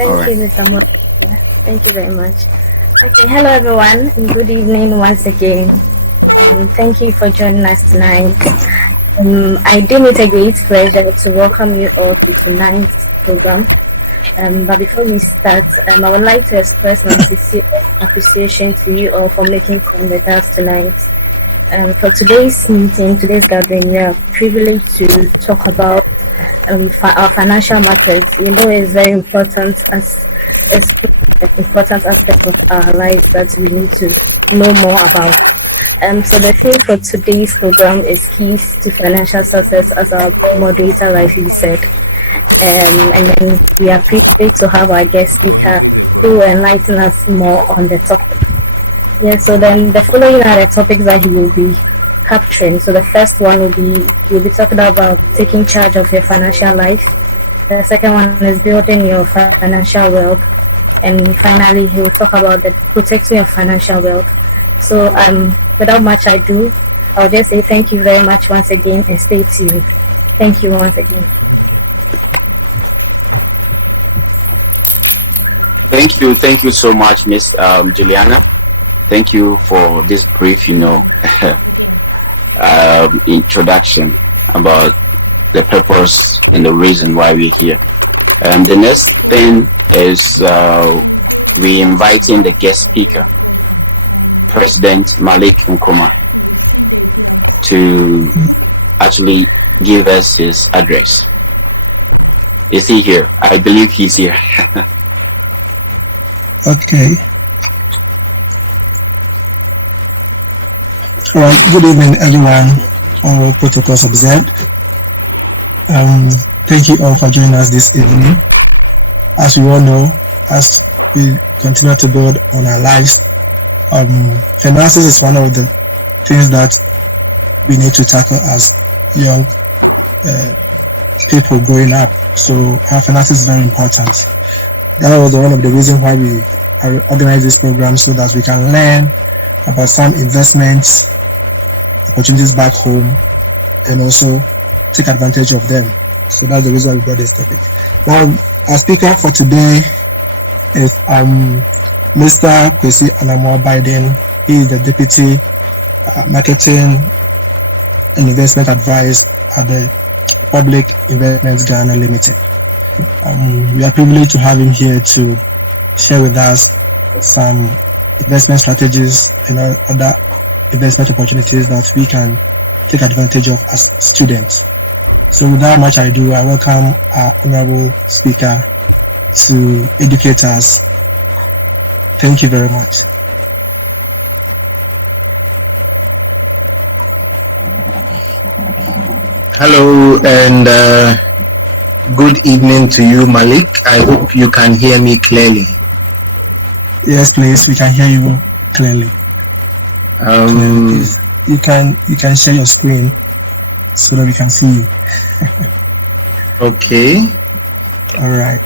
All Thank right. you, Mr. Mo. Yeah, thank you very much. Okay, hello everyone, and good evening once again. Thank you for joining us tonight. I deem it a great pleasure to welcome you all to tonight's program. But before we start, I would like to express my sincere appreciation to you all for making time with us tonight. For today's meeting, today's gathering, we are privileged to talk about our financial matters. You know, it's very important as an important aspect of our lives that we need to know more about. So the theme for today's program is keys to financial success, as our moderator rightly said. And then we are privileged to have our guest speaker who will enlighten us more on the topic. Yeah, so then the following are the topics that he will be capturing. So the first one will be, he'll be talking about taking charge of your financial life. The second one is building your financial wealth. And finally, he'll talk about the protecting your financial wealth. So without much ado, I'll just say thank you very much once again and stay tuned. Thank you once again. Thank you so much, Miss Juliana. Thank you for this brief, introduction about the purpose and the reason why we're here. The next thing is we inviting the guest speaker, President Malik Nkrumah, to actually give us his address. Is he here? I believe he's here. Okay. All right. Good evening, everyone. All protocols observed. Thank you all for joining us this evening. As we all know, as we continue to build on our lives, finances is one of the things that we need to tackle as young people growing up. So our finances is very important. That was one of the reasons why we organized this program, so that we can learn about some investments, opportunities back home, and also take advantage of them. So that's the reason we got this topic. Now, our speaker for today is Mr. Kwesi Anamwa Biden. He is the Deputy Marketing and Investment Advisor at the Public Investments Ghana Limited. We are privileged to have him here to share with us some investment strategies and other investment opportunities that we can take advantage of as students. So without much ado, I welcome our honorable speaker to educate us. Thank you very much. Hello and good evening to you, Malik. I hope you can hear me clearly. Yes, please. We can hear you clearly. You can share your screen so that we can see you. Okay. All right.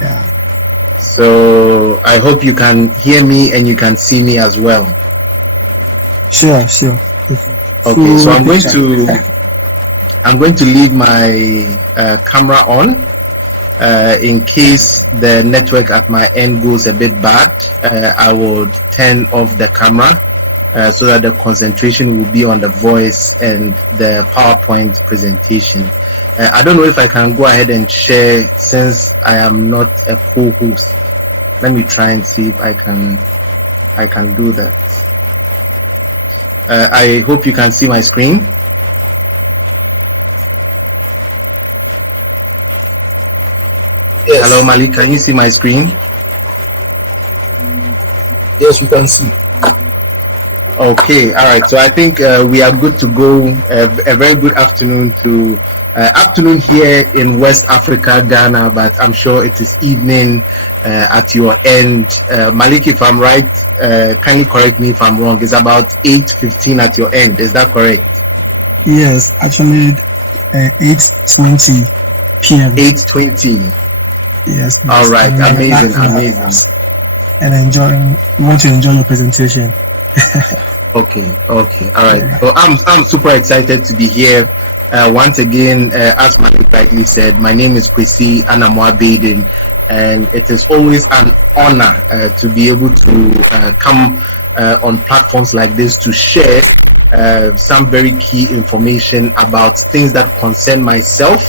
Yeah. So I hope you can hear me and you can see me as well. Sure. Okay. So I'm going to leave my camera on in case the network at my end goes a bit bad. I will turn off the camera so that the concentration will be on the voice and the PowerPoint presentation. I don't know if I can go ahead and share since I am not a co-host. Let me try and see if I can do that. I hope you can see my screen. Yes. Hello, Malik. Can you see my screen? Yes, we can see. Okay. All right. So I think we are good to go. A very good afternoon afternoon here in West Africa, Ghana, but I'm sure it is evening at your end. Malik, if I'm right, kindly correct me if I'm wrong. It's about 8:15 at your end. Is that correct? Yes, actually 8:20 p.m. 8:20. Yes. Please. All right. Amazing. And we want to enjoy your presentation. Okay. All right. So I'm super excited to be here. Once again, as Malik rightly said, my name is Kwesi Anamwa Baden, and it is always an honor to be able to come on platforms like this to share some very key information about things that concern myself,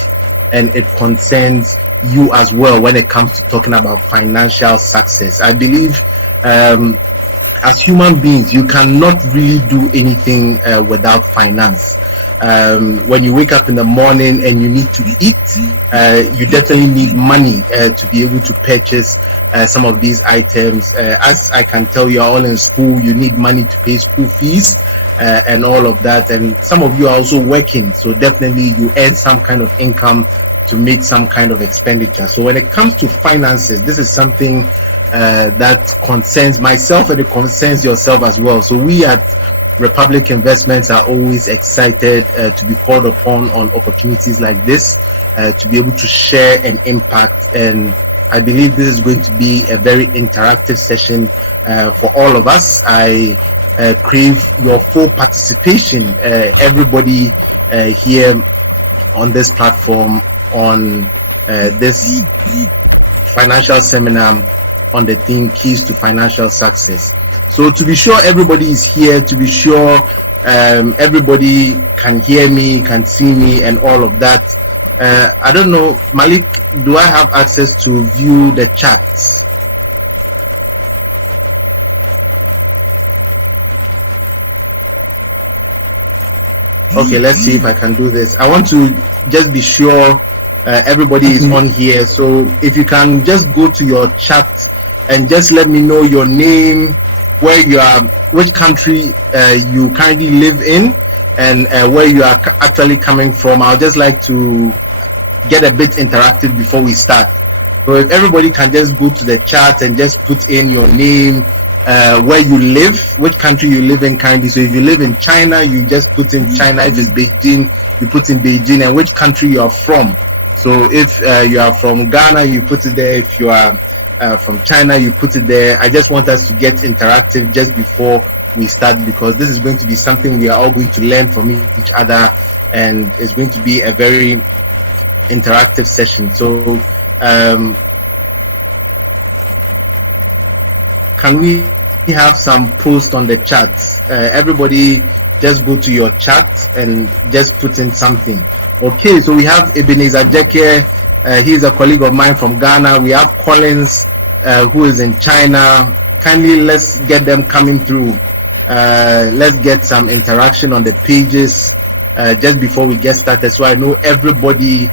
and it concerns you as well when it comes to talking about financial success. I believe as human beings, you cannot really do anything without finance. When you wake up in the morning and you need to eat, you definitely need money to be able to purchase some of these items. As I can tell, you are all in school, you need money to pay school fees and all of that. And some of you are also working, so definitely you earn some kind of income to make some kind of expenditure. So when it comes to finances, this is something that concerns myself, and it concerns yourself as well. So we at Republic Investments are always excited to be called upon on opportunities like this, to be able to share an impact. And I believe this is going to be a very interactive session for all of us. I crave your full participation, everybody here on this platform, on this financial seminar on the theme Keys to Financial Success. So to be sure everybody is here, to be sure everybody can hear me, can see me, and all of that. I don't know, Malik, do I have access to view the chats? Okay, let's see if I can do this. I want to just be sure everybody is on here. So if you can just go to your chat and just let me know your name, where you are, which country you currently live in, and where you are actually coming from. I'll just like to get a bit interactive before we start. So if everybody can just go to the chat and just put in your name, where you live, which country you live in kindly. So if you live in China, you just put in China. If it's Beijing, you put in Beijing, and which country you are from. So if you are from Ghana, you put it there. If you are from China, you put it there. I just want us to get interactive just before we start, because this is going to be something we are all going to learn from each other, and it's going to be a very interactive session. So can we have some post on the chat? Everybody just go to your chat and just put in something. Okay, so we have Ebenezer Jeke. He's a colleague of mine from Ghana. We have Collins, who is in China. Kindly, let's get them coming through. Let's get some interaction on the pages just before we get started, so I know everybody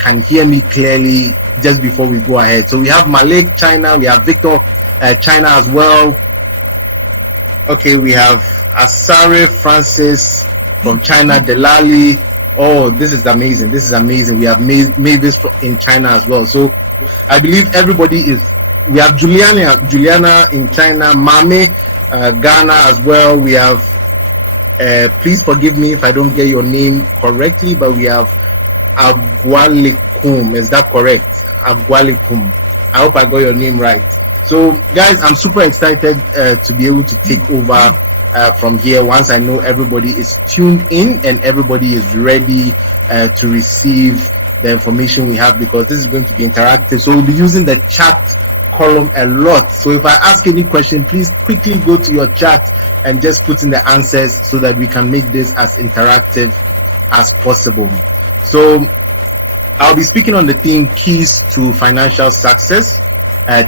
can hear me clearly just before we go ahead. So we have Malik, China. We have Victor, China as well. Okay, we have Asare Francis from China, Delali. Oh, this is amazing. This is amazing. We have Mavis in China as well. So I believe everybody is. We have Juliana in China, Mame, Ghana as well. We have, please forgive me if I don't get your name correctly, but we have Agwalikum. Is that correct? Agwalikum. I hope I got your name right. So guys, I'm super excited to be able to take over from here once I know everybody is tuned in and everybody is ready to receive the information we have, because this is going to be interactive. So we'll be using the chat column a lot. So if I ask any question, please quickly go to your chat and just put in the answers so that we can make this as interactive as possible. So I'll be speaking on the theme Keys to Financial Success.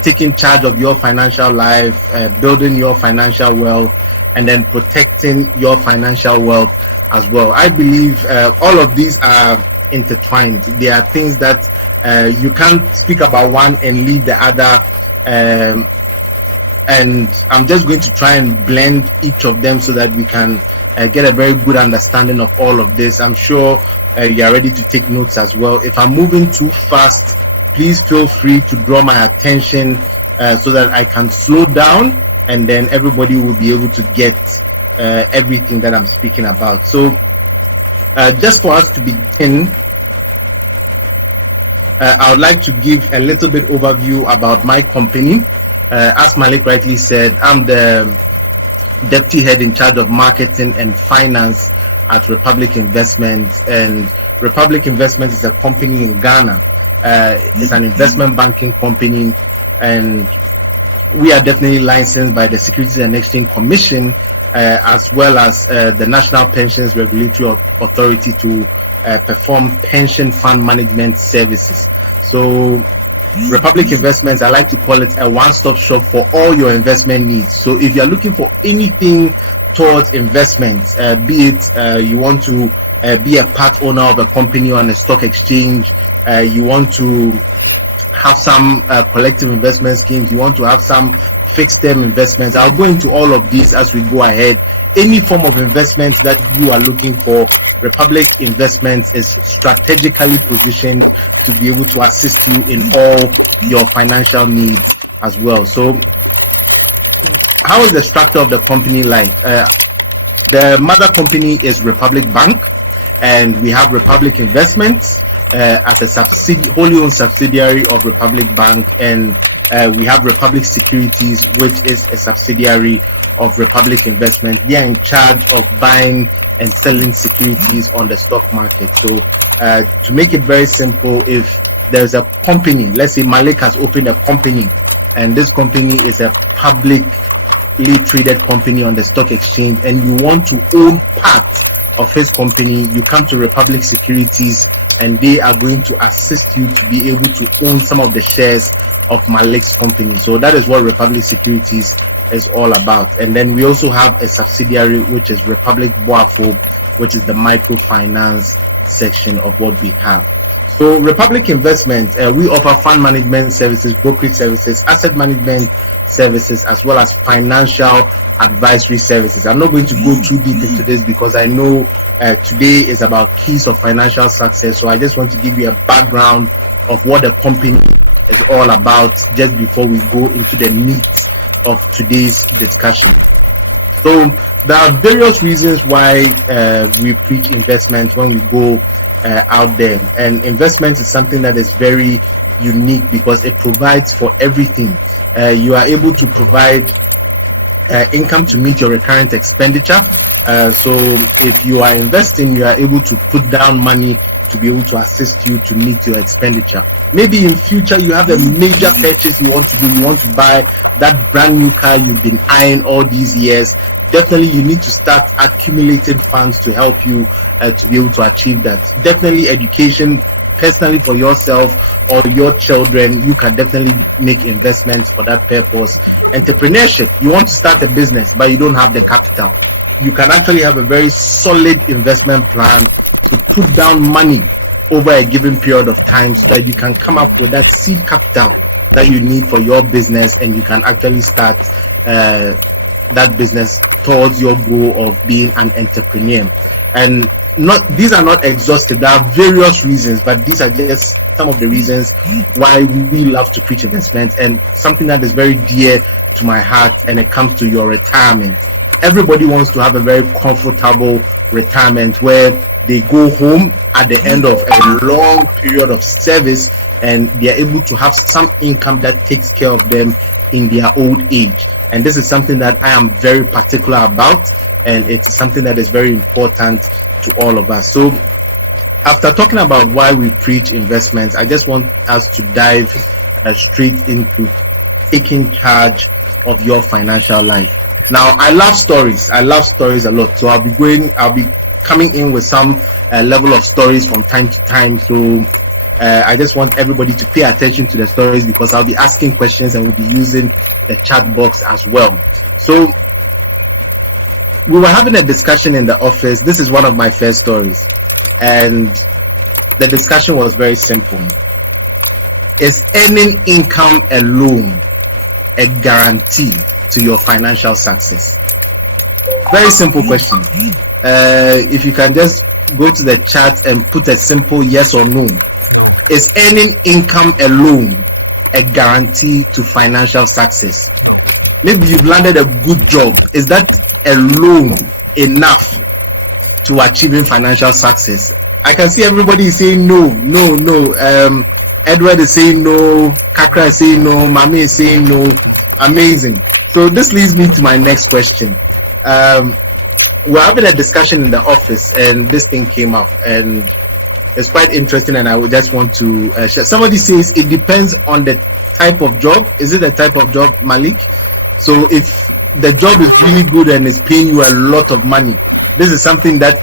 Taking charge of your financial life, building your financial wealth, and then protecting your financial wealth as well. I believe all of these are intertwined. There are things that you can't speak about one and leave the other. And I'm just going to try and blend each of them so that we can get a very good understanding of all of this. I'm sure you are ready to take notes as well. If I'm moving too fast, please feel free to draw my attention so that I can slow down, and then everybody will be able to get everything that I'm speaking about. So just for us to begin, I would like to give a little bit overview about my company. As Malik rightly said, I'm the deputy head in charge of marketing and finance at Republic Investments, and Republic Investments is a company in Ghana. It's an investment banking company, and we are definitely licensed by the Securities and Exchange Commission, as well as the National Pensions Regulatory Authority to perform pension fund management services. So Republic Investments, I like to call it a one-stop shop for all your investment needs. So if you're looking for anything towards investments, be it you want to be a part owner of a company on a stock exchange, you want to have some collective investment schemes, you want to have some fixed term investments. I'll go into all of these as we go ahead. Any form of investments that you are looking for, Republic Investments is strategically positioned to be able to assist you in all your financial needs as well. So how is the structure of the company like? The mother company is Republic Bank, and we have Republic Investments as a wholly owned subsidiary of Republic Bank, and we have Republic Securities, which is a subsidiary of Republic Investments. They are in charge of buying and selling securities on the stock market. So to make it very simple, if there's a company, let's say Malik has opened a company, and this company is a publicly traded company on the stock exchange, and you want to own part of his company, you come to Republic Securities, and they are going to assist you to be able to own some of the shares of Malik's company. So that is what Republic Securities is all about. And then we also have a subsidiary, which is Republic Boafo, which is the microfinance section of what we have. So Republic Investment, we offer fund management services, brokerage services, asset management services, as well as financial advisory services. I'm not going to go too deep into this because I know today is about keys of financial success. So I just want to give you a background of what the company is all about just before we go into the meat of today's discussion. So there are various reasons why we preach investment when we go out there, and investment is something that is very unique because it provides for everything. You are able to provide income to meet your recurrent expenditure. So if you are investing, you are able to put down money to be able to assist you to meet your expenditure. Maybe in future you have a major purchase you want to do. You want to buy that brand new car you've been eyeing all these years. Definitely you need to start accumulating funds to help you to be able to achieve that. Definitely education, personally for yourself or your children, you can definitely make investments for that purpose. Entrepreneurship, you want to start a business but you don't have the capital. You can actually have a very solid investment plan to put down money over a given period of time so that you can come up with that seed capital that you need for your business, and you can actually start that business towards your goal of being an entrepreneur. And these are not exhaustive. There are various reasons, but these are just some of the reasons why we love to preach investment, and something that is very dear to my heart. And it comes to your retirement. Everybody wants to have a very comfortable retirement where they go home at the end of a long period of service and they are able to have some income that takes care of them in their old age. And this is something that I am very particular about, and it's something that is very important to all of us. So after talking about why we preach investments, I just want us to dive straight into taking charge of your financial life. Now, I love stories. I love stories a lot. So I'll be coming in with some level of stories from time to time. So I just want everybody to pay attention to the stories because I'll be asking questions and we'll be using the chat box as well. So we were having a discussion in the office. This is one of my first stories. And the discussion was very simple. Is earning income alone a guarantee to your financial success? Very simple question. If you can just go to the chat and put a simple yes or no. Is earning income alone a guarantee to financial success? Maybe you've landed a good job. Is that alone enough to achieving financial success? I can see everybody is saying no. Edward is saying no. Kakra is saying no. Mami is saying no. Amazing. So this leads me to my next question. We're having a discussion in the office and this thing came up, and It's quite interesting, and I would just want to share. Somebody says it depends on the type of job. Is it the type of job, Malik? So if the job is really good and it's paying you a lot of money, this is something that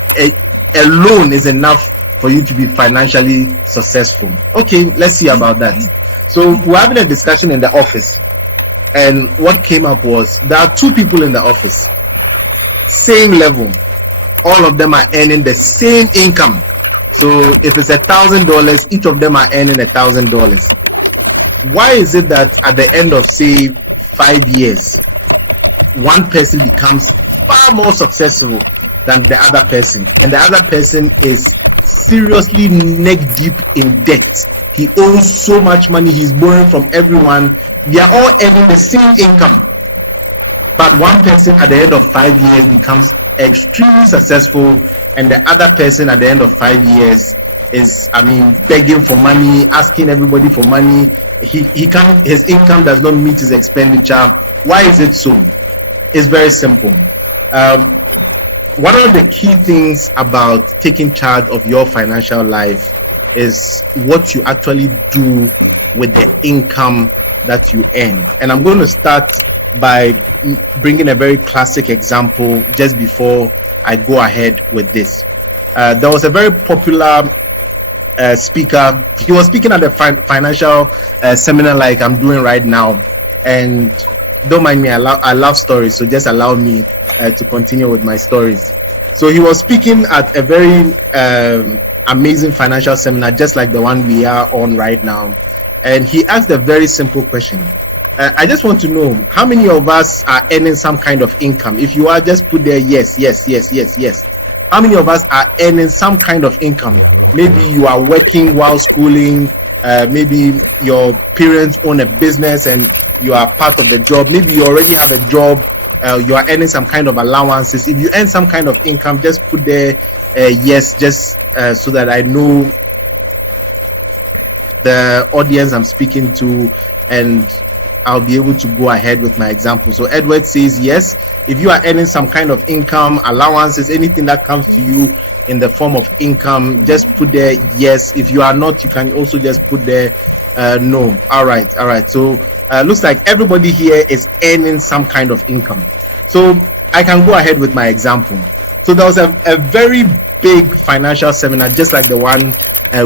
alone is enough for you to be financially successful. Okay, let's see about that. So we're having a discussion in the office, and what came up was there are two people in the office, same level. All of them are earning the same income. So if it's $1,000, each of them are earning $1,000. Why is it that at the end of, say, 5 years, one person becomes far more successful than the other person, and the other person is seriously neck deep in debt? He owes so much money, he's borrowing from everyone. They are all earning the same income, but one person at the end of 5 years becomes extremely successful, and the other person at the end of 5 years is, begging for money, asking everybody for money. He can't, his income does not meet his expenditure. Why is it so? It's very simple. One of the key things about taking charge of your financial life is what you actually do with the income that you earn. And I'm going to start by bringing a very classic example just before I go ahead with this. There was a very popular speaker. He was speaking at a financial seminar like I'm doing right now. And don't mind me, I love stories, so just allow me to continue with my stories. So he was speaking at a very amazing financial seminar, just like the one we are on right now. And he asked a very simple question. I just want to know, how many of us are earning some kind of income? If you are, just put there yes, yes, yes, yes, yes. How many of us are earning some kind of income? Maybe you are working while schooling. Maybe your parents own a business and you are part of the job. Maybe you already have a job. You are earning some kind of allowances. If you earn some kind of income, just put there yes, just so that I know the audience I'm speaking to, and I'll be able to go ahead with my example. So Edward says yes. If you are earning some kind of income, allowances, anything that comes to you in the form of income, just put there yes. If you are not, you can also just put there no. All right. So looks like everybody here is earning some kind of income. So I can go ahead with my example. So there was a very big financial seminar, just like the one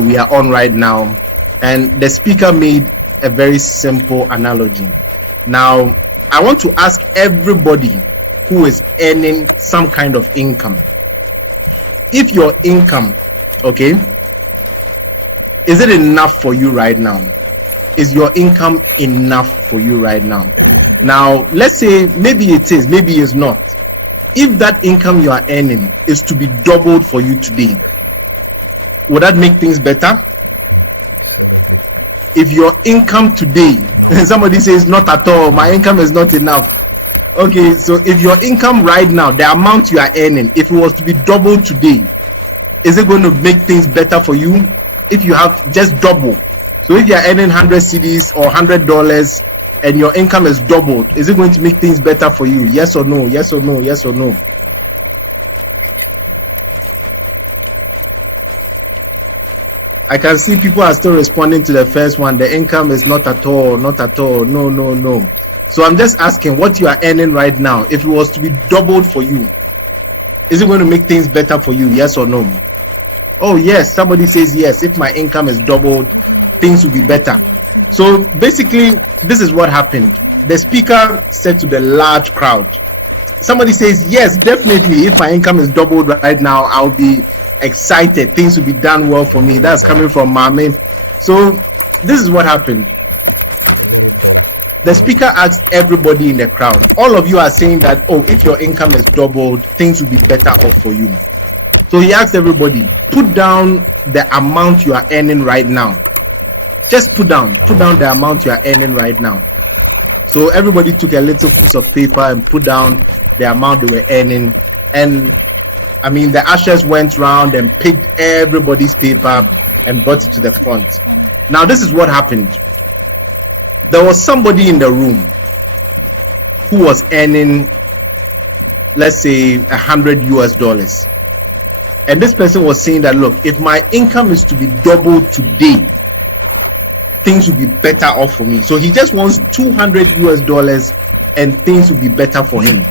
we are on right now. And the speaker made a very simple analogy. Now, I want to ask everybody who is earning some kind of income, if your income, okay, is it enough for you right now? Is your income enough for you right now? Now, let's say maybe it is, maybe it's not. If that income you are earning is to be doubled for you today, would that make things better? If your income today, somebody says not at all, my income is not enough. Okay, so if your income right now, the amount you are earning, if it was to be doubled today, is it going to make things better for you? If you have just double, so if you are earning 100 cedis or $100 and your income is doubled, is it going to make things better for you? Yes or no? Yes or no? Yes or no? I can see people are still responding to the first one. The income is not at all, not at all, no. So I'm just asking, what you are earning right now, if it was to be doubled for you, is it going to make things better for you? Yes or no? Oh yes, somebody says yes. If my income is doubled, things will be better. So basically, this is what happened. The speaker said to the large crowd, somebody says, yes, definitely, if my income is doubled right now, I'll be excited. Things will be done well for me. That's coming from Mame. So this is what happened. The speaker asked everybody in the crowd. All of you are saying that, oh, if your income is doubled, things will be better off for you. So he asked everybody, put down the amount you are earning right now. Just put down the amount you are earning right now. So everybody took a little piece of paper and put down the amount they were earning. And I mean, the ushers went round and picked everybody's paper and brought it to the front. Now, this is what happened. There was somebody in the room who was earning, let's say, $100 US. And this person was saying that, look, if my income is to be doubled today, things will be better off for me. So he just wants $200 and things will be better for him.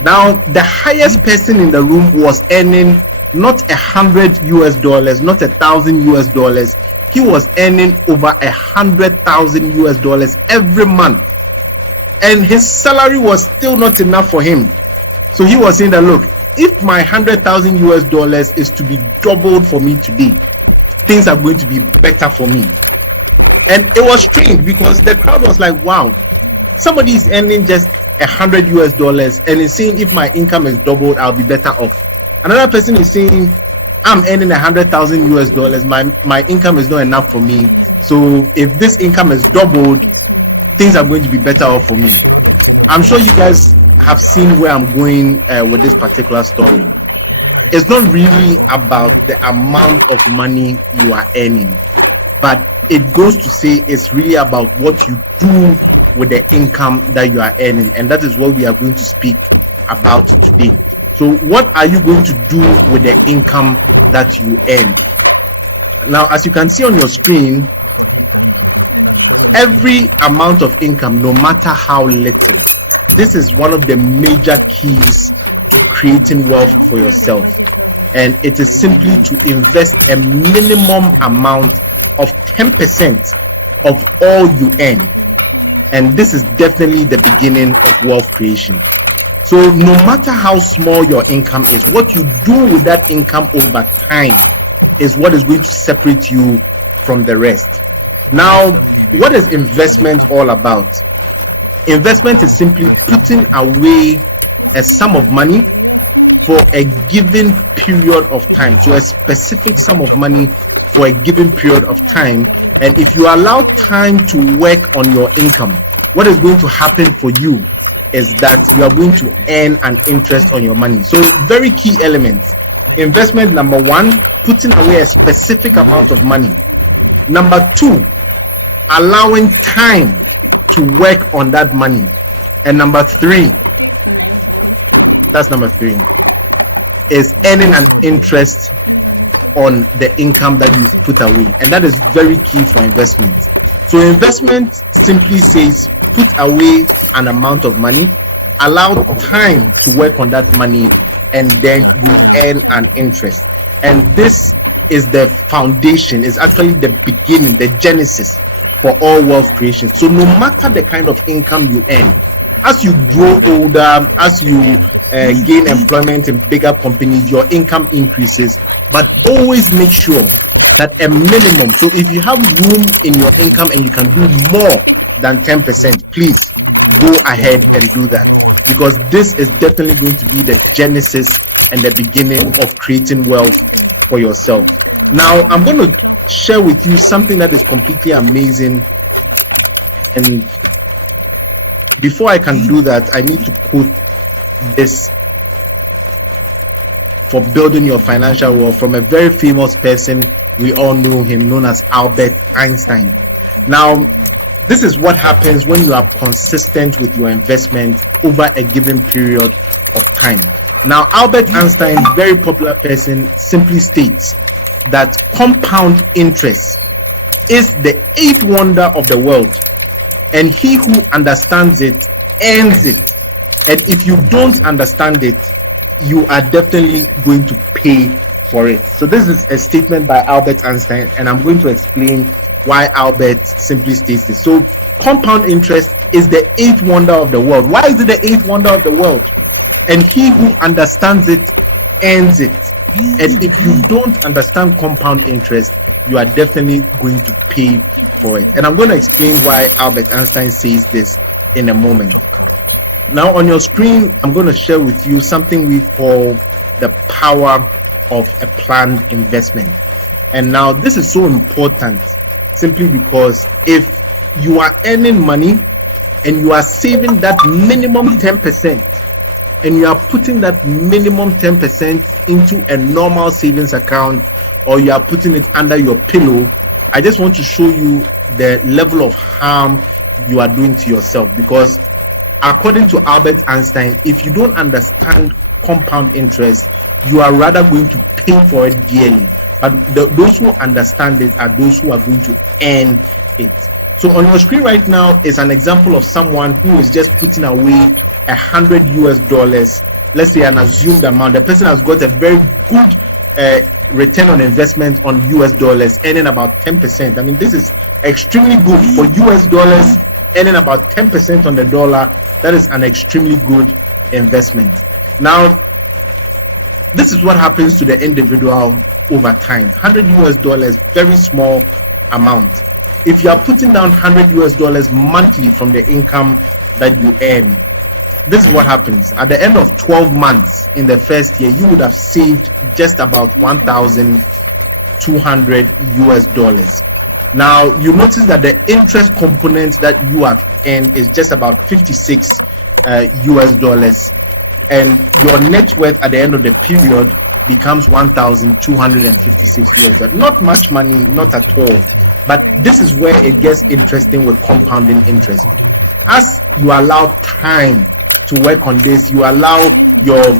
Now, the highest person in the room was earning not $100, not $1,000. He was earning over $100,000 every month, and his salary was still not enough for him. So he was saying that, look, if my $100,000 is to be doubled for me today, things are going to be better for me. And it was strange because the crowd was like, wow, somebody is earning just $100 and is saying if my income is doubled, I'll be better off. Another person is saying, I'm earning $100,000, my income is not enough for me. So if this income is doubled, things are going to be better off for me. I'm sure you guys have seen where I'm going with this particular story. It's not really about the amount of money you are earning, but it goes to say it's really about what you do with the income that you are earning, and that is what we are going to speak about today. So what are you going to do with the income that you earn? Now, as you can see on your screen, every amount of income, no matter how little, this is one of the major keys to creating wealth for yourself, and it is simply to invest a minimum amount of 10% of all you earn. And this is definitely the beginning of wealth creation. So no matter how small your income is, what you do with that income over time is what is going to separate you from the rest. Now, what is investment all about? Investment is simply putting away a sum of money for a given period of time. So a specific sum of money for a given period of time. And if you allow time to work on your income, what is going to happen for you is that you are going to earn an interest on your money. So very key elements. Investment, number one, putting away a specific amount of money. Number two, allowing time to work on that money. And number three, is earning an interest on the income that you've put away. And that is very key for investment. So investment simply says put away an amount of money, allow time to work on that money, and then you earn an interest. And this is the foundation, is actually the beginning, the genesis for all wealth creation. So no matter the kind of income you earn, as you grow older, as you gain employment in bigger companies, your income increases, but always make sure that a minimum, so if you have room in your income and you can do more than 10%, please go ahead and do that, because this is definitely going to be the genesis and the beginning of creating wealth for yourself. Now, I'm going to share with you something that is completely amazing, and before I can do that, I need to quote this for building your financial wealth from a very famous person. We all know him, known as Albert Einstein. Now, this is what happens when you are consistent with your investment over a given period of time. Now, Albert Einstein, very popular person, simply states that compound interest is the eighth wonder of the world, and he who understands it earns it. And if you don't understand it, you are definitely going to pay for it. So this is a statement by Albert Einstein, and I'm going to explain why Albert simply states this. So compound interest is the eighth wonder of the world. Why is it the eighth wonder of the world? And he who understands it earns it. And if you don't understand compound interest, you are definitely going to pay for it. And I'm going to explain why Albert Einstein says this in a moment. Now on your screen, I'm going to share with you something we call the power of a planned investment. And now this is so important simply because if you are earning money and you are saving that minimum 10%, and you are putting that minimum 10% into a normal savings account, or you are putting it under your pillow, I just want to show you the level of harm you are doing to yourself. Because according to Albert Einstein, if you don't understand compound interest, you are rather going to pay for it dearly. But those who understand it are those who are going to earn it. So on your screen right now is an example of someone who is just putting away $100. Let's say an assumed amount. The person has got a very good return on investment on US dollars, earning about 10%. I mean, this is extremely good for US dollars, earning about 10% on the dollar. That is an extremely good investment. Now, this is what happens to the individual over time. 100 US dollars, very small amount. If you are putting down 100 US dollars monthly from the income that you earn, this is what happens. At the end of 12 months in the first year, you would have saved just about 1,200 US dollars. Now, you notice that the interest component that you have earned is just about 56 US dollars. And your net worth at the end of the period becomes 1,256 US dollars. Not much money, not at all. But this is where it gets interesting with compounding interest. As you allow time to work on this, you allow your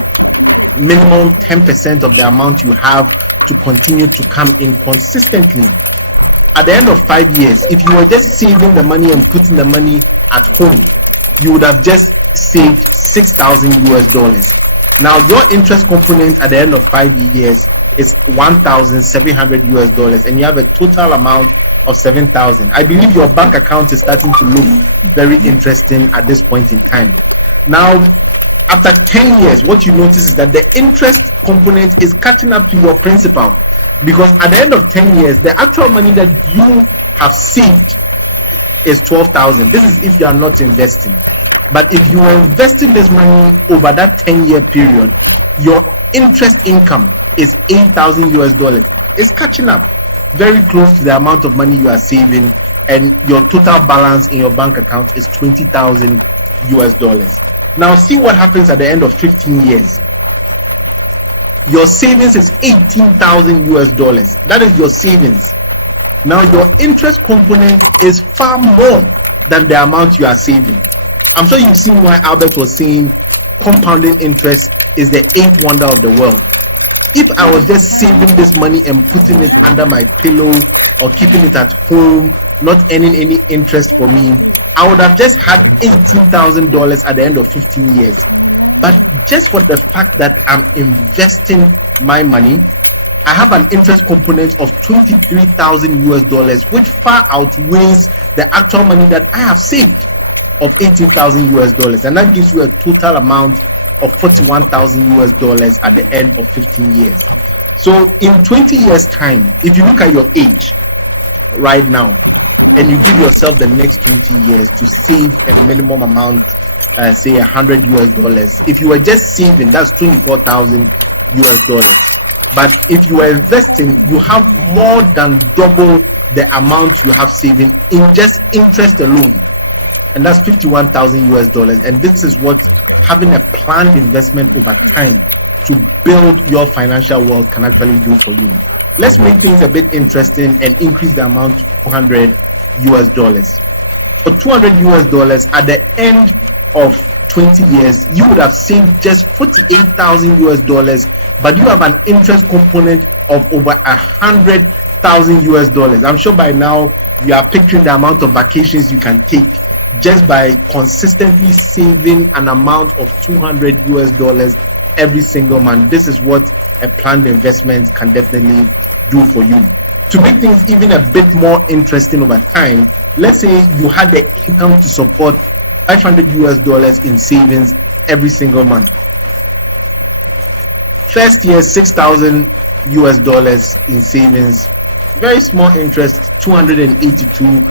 minimum 10% of the amount you have to continue to come in consistently. At the end of 5 years, if you were just saving the money and putting the money at home, you would have just saved 6,000 US dollars. Now, your interest component at the end of 5 years is 1,700 US dollars, and you have a total amount of 7,000. I believe your bank account is starting to look very interesting at this point in time. Now, after 10 years, what you notice is that the interest component is catching up to your principal, because at the end of 10 years, the actual money that you have saved is 12,000. This is if you are not investing. But if you are investing this money over that 10-year period, your interest income is 8,000 US dollars. It's catching up very close to the amount of money you are saving, and your total balance in your bank account is 20,000 US dollars. Now, see what happens at the end of 15 years. Your savings is 18,000 US dollars. That is your savings. Now, your interest component is far more than the amount you are saving. I'm sure you've seen why Albert was saying compounding interest is the eighth wonder of the world. If I was just saving this money and putting it under my pillow or keeping it at home, not earning any interest for me, I would have just had $18,000 at the end of 15 years. But just for the fact that I'm investing my money, I have an interest component of 23,000 US dollars, which far outweighs the actual money that I have saved of 18,000 US dollars. And that gives you a total amount of 41,000 US dollars at the end of 15 years. So in 20 years time, if you look at your age right now, and you give yourself the next 20 years to save a minimum amount, say 100 US dollars. If you were just saving, that's 24,000 US dollars. But if you are investing, you have more than double the amount you have saving in just interest alone. And that's 51,000 US dollars. And this is what having a planned investment over time to build your financial wealth can actually do for you. Let's make things a bit interesting and increase the amount to 200 US dollars. For 200 US dollars at the end of 20 years, you would have saved just 48,000 US dollars, but you have an interest component of over 100,000 US dollars. I'm sure by now you are picturing the amount of vacations you can take just by consistently saving an amount of 200 US dollars every single month. This is what a planned investment can definitely do for you. To make things even a bit more interesting over time, let's say you had the income to support 500 US dollars in savings every single month. First year, 6,000 US dollars in savings, very small interest, 282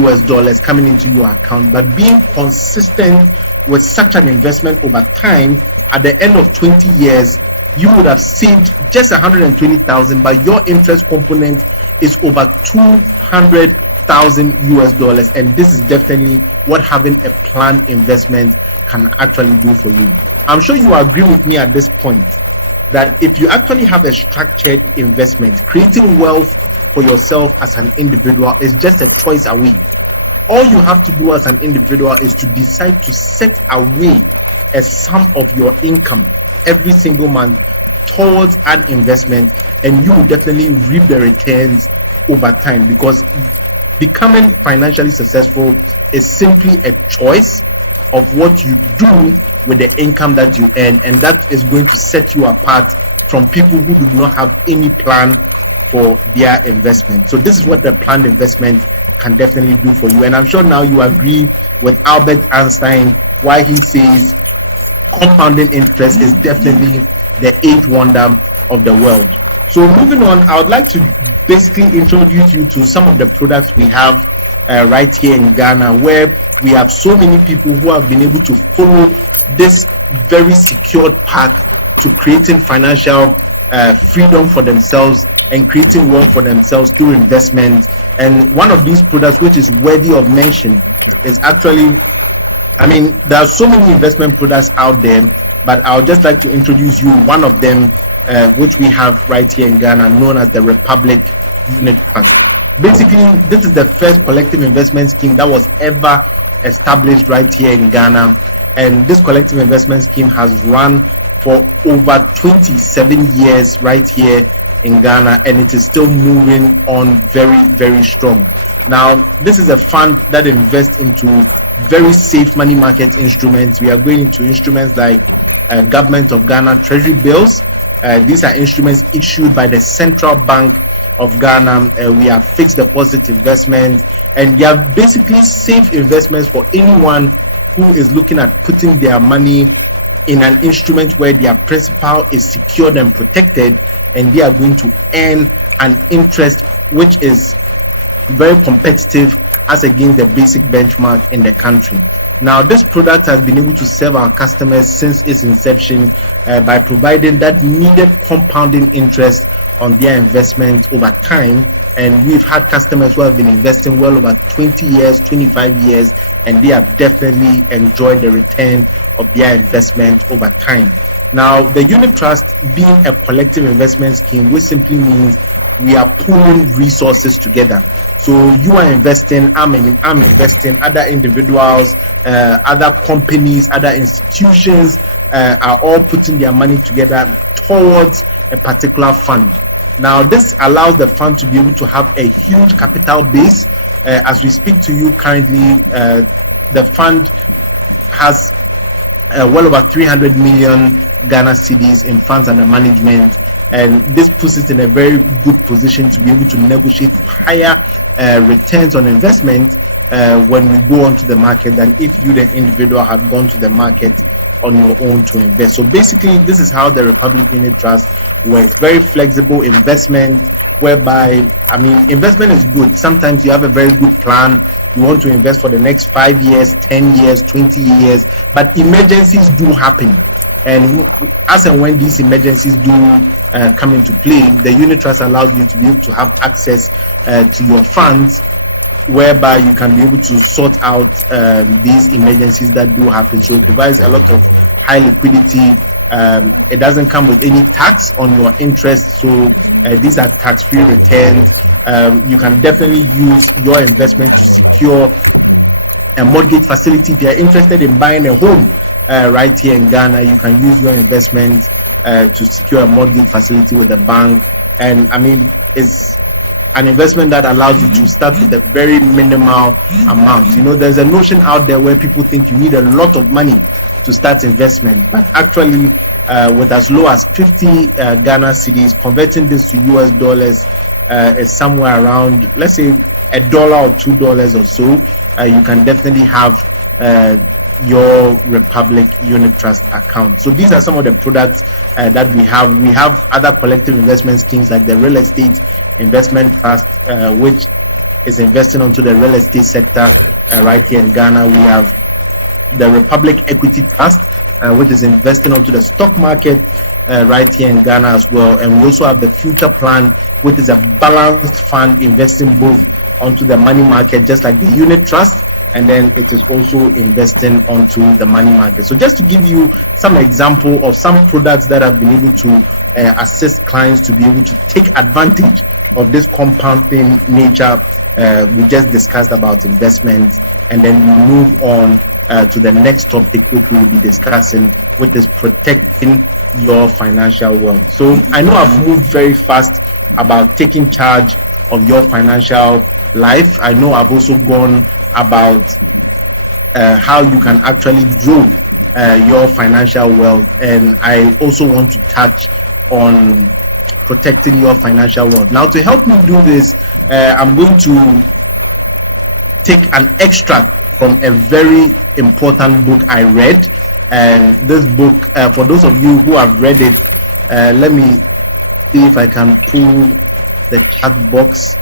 US dollars coming into your account. But being consistent with such an investment over time, at the end of 20 years, you would have saved just 120,000, but your interest component is over 200,000 US dollars. And this is definitely what having a planned investment can actually do for you. I'm sure you agree with me at this point that if you actually have a structured investment, creating wealth for yourself as an individual is just a choice away. All you have to do as an individual is to decide to set away a sum of your income every single month towards an investment, and you will definitely reap the returns over time, because becoming financially successful is simply a choice of what you do with the income that you earn, and that is going to set you apart from people who do not have any plan for their investment. So this is what the planned investment can definitely do for you. And I'm sure now you agree with Albert Einstein why he says compounding interest is definitely the eighth wonder of the world. So moving on, I would like to basically introduce you to some of the products we have right here in Ghana, where we have so many people who have been able to follow this very secured path to creating financial freedom for themselves and creating wealth for themselves through investment. And one of these products, which is worthy of mention, is actually, I mean, there are so many investment products out there, but I would just like to introduce you one of them, which we have right here in Ghana, known as the Republic Unit Trust. Basically, this is the first collective investment scheme that was ever established right here in Ghana. And this collective investment scheme has run for over 27 years right here in Ghana, and it is still moving on very, very strong. Now, this is a fund that invests into very safe money market instruments. We are going into instruments like Government of Ghana Treasury bills. These are instruments issued by the Central Bank of Ghana. We have fixed deposit investments, and they are basically safe investments for anyone who is looking at putting their money in an instrument where their principal is secured and protected, and they are going to earn an interest which is very competitive as against the basic benchmark in the country. Now, this product has been able to serve our customers since its inception by providing that needed compounding interest on their investment over time. And we've had customers who have been investing well over 20 years, 25 years, and they have definitely enjoyed the return of their investment over time. Now, the unit trust being a collective investment scheme, which simply means we are pooling resources together. So you are investing, I'm investing, other individuals, other companies, other institutions are all putting their money together towards a particular fund. Now, this allows the fund to be able to have a huge capital base. As we speak to you currently, the fund has well over 300 million Ghana cedis in funds under management, and this puts it in a very good position to be able to negotiate higher returns on investment when we go onto the market than if you, the individual, had gone to the market on your own to invest. So basically, this is how the Republic Unit Trust works. Very flexible investment, whereby, I mean, investment is good. Sometimes you have a very good plan. You want to invest for the next 5 years, 10 years, 20 years, but emergencies do happen. And as and when these emergencies do come into play, the unit trust allows you to be able to have access to your funds, whereby you can be able to sort out these emergencies that do happen. So it provides a lot of high liquidity. It doesn't come with any tax on your interest, so these are tax-free returns. You can definitely use your investment to secure a mortgage facility. If you're interested in buying a home right here in Ghana, you can use your investment to secure a mortgage facility with the bank. And I mean, it's an investment that allows you to start with a very minimal amount. You know, there's a notion out there where people think you need a lot of money to start investment, but actually with as low as 50 Ghana cedis, converting this to US dollars is somewhere around, let's say, $1 or $2 or so. You can definitely have your Republic Unit Trust account. So these are some of the products that we have. We have other collective investment schemes like the Real Estate Investment Trust, which is investing onto the real estate sector right here in Ghana. We have the Republic Equity Trust, which is investing onto the stock market right here in Ghana as well. And we also have the Future Plan, which is a balanced fund investing both onto the money market, just like the unit trust, and then it is also investing onto the money market. So just to give you some example of some products that have been able to assist clients to be able to take advantage of this compounding nature, we just discussed about investments, and then we move on to the next topic, which we will be discussing, which is protecting your financial wealth. So I know I've moved very fast about taking charge of your financial life. I know I've also gone about how you can actually grow your financial wealth, and I also want to touch on protecting your financial wealth. Now, to help me do this, I'm going to take an extract from a very important book I read. And this book, for those of you who have read it, let me see if I can pull the chat box.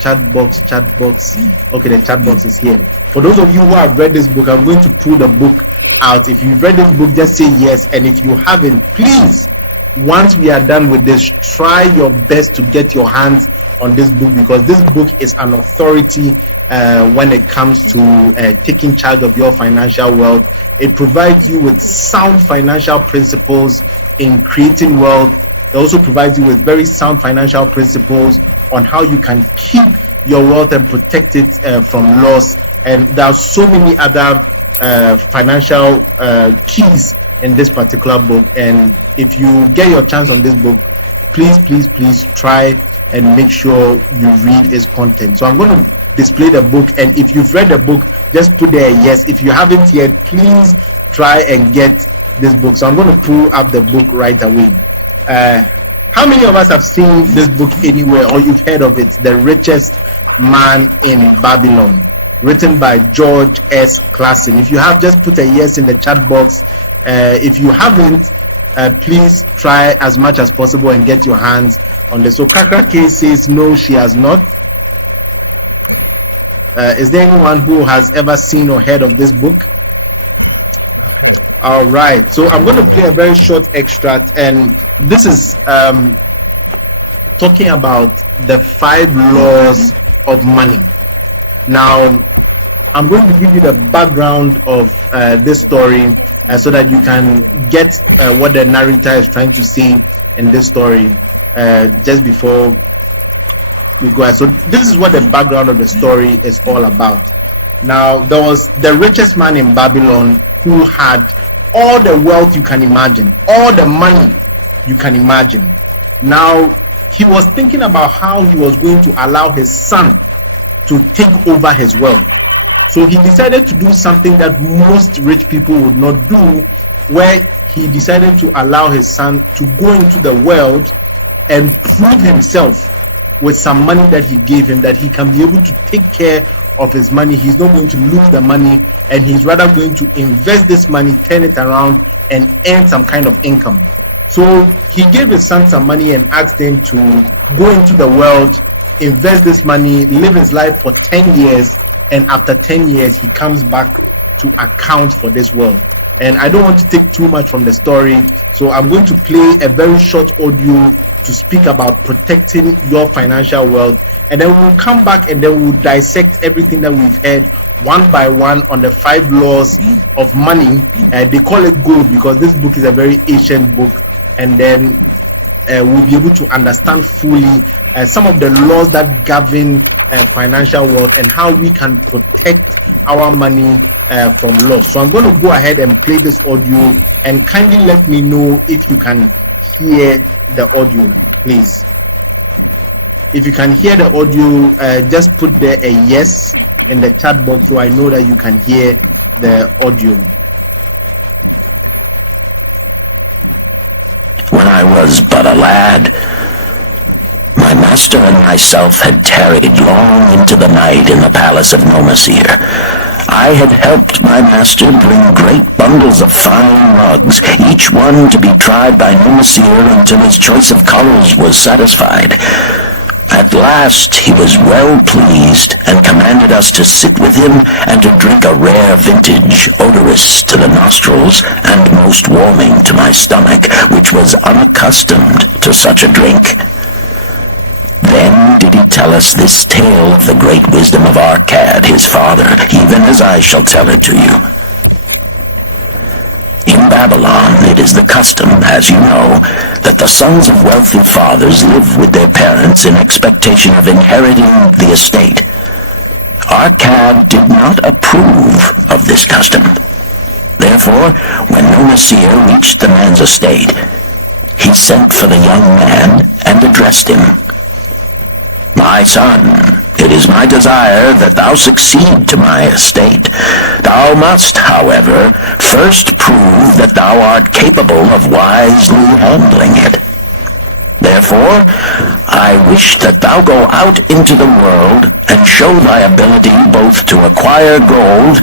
Okay, the chat box is here. For those of you who have read this book, I'm going to pull the book out. If you've read this book, just say yes. And if you haven't, please, once we are done with this, try your best to get your hands on this book, because this book is an authority when it comes to taking charge of your financial wealth. It provides you with sound financial principles in creating wealth. It also provides you with very sound financial principles on how you can keep your wealth and protect it from loss. And there are so many other financial keys in this particular book. And if you get your chance on this book, please try and make sure you read its content. So I'm going to display the book, and if you've read the book, just put there yes. If you haven't yet, please try and get this book. So I'm going to pull up the book right away. How many of us have seen this book anywhere, or you've heard of it? The Richest Man in Babylon, written by George S. Clason. If you have, just put a yes in the chat box. If you haven't, please try as much as possible and get your hands on this. So Kakra K says no, she has not. Is there anyone who has ever seen or heard of this book? All right, so I'm going to play a very short extract, and this is talking about the 5 laws of money. Now, I'm going to give you the background of this story so that you can get what the narrator is trying to say in this story just before we go. So this is what the background of the story is all about. Now, there was the richest man in Babylon who had all the wealth you can imagine, all the money you can imagine. Now, he was thinking about how he was going to allow his son to take over his wealth. So he decided to do something that most rich people would not do, where he decided to allow his son to go into the world and prove himself with some money that he gave him, that he can be able to take care of his money. He's not going to lose the money, and he's rather going to invest this money, turn it around, and earn some kind of income. So he gave his son some money and asked him to go into the world, invest this money, live his life for 10 years, and after 10 years, he comes back to account for this wealth. And I don't want to take too much from the story, so I'm going to play a very short audio to speak about protecting your financial wealth, and then we'll come back and then we'll dissect everything that we've heard one by one on the 5 laws of money. They call it gold because this book is a very ancient book, and then we'll be able to understand fully some of the laws that govern financial wealth and how we can protect our money from loss. So I'm going to go ahead and play this audio, and kindly let me know if you can hear the audio, please. If you can hear the audio, just put there a yes in the chat box so I know that you can hear the audio. When I was but a lad, my master and myself had tarried long into the night in the palace of Nomasir. I had helped my master bring great bundles of fine rugs, each one to be tried by Nomasir until his choice of colors was satisfied. At last he was well pleased, and commanded us to sit with him and to drink a rare vintage, odorous to the nostrils and most warming to my stomach, which was unaccustomed to such a drink. Then did he tell us this tale of the great wisdom of Arcad, his father, even as I shall tell it to you. In Babylon, it is the custom, as you know, that the sons of wealthy fathers live with their parents in expectation of inheriting the estate. Arcad did not approve of this custom. Therefore, when Nomesir reached the man's estate, he sent for the young man and addressed him. "My son, it is my desire that thou succeed to my estate. Thou must, however, first prove that thou art capable of wisely handling it. Therefore, I wish that thou go out into the world and show thy ability both to acquire gold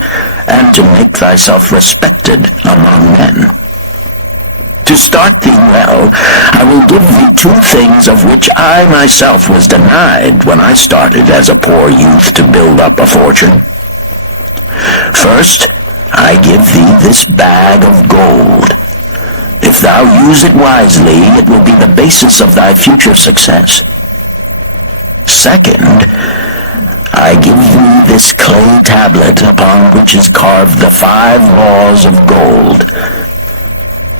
and to make thyself respected among men. To start thee well, I will give thee two things of which I myself was denied when I started as a poor youth to build up a fortune. First, I give thee this bag of gold. If thou use it wisely, it will be the basis of thy future success. Second, I give thee this clay tablet upon which is carved the 5 laws of gold.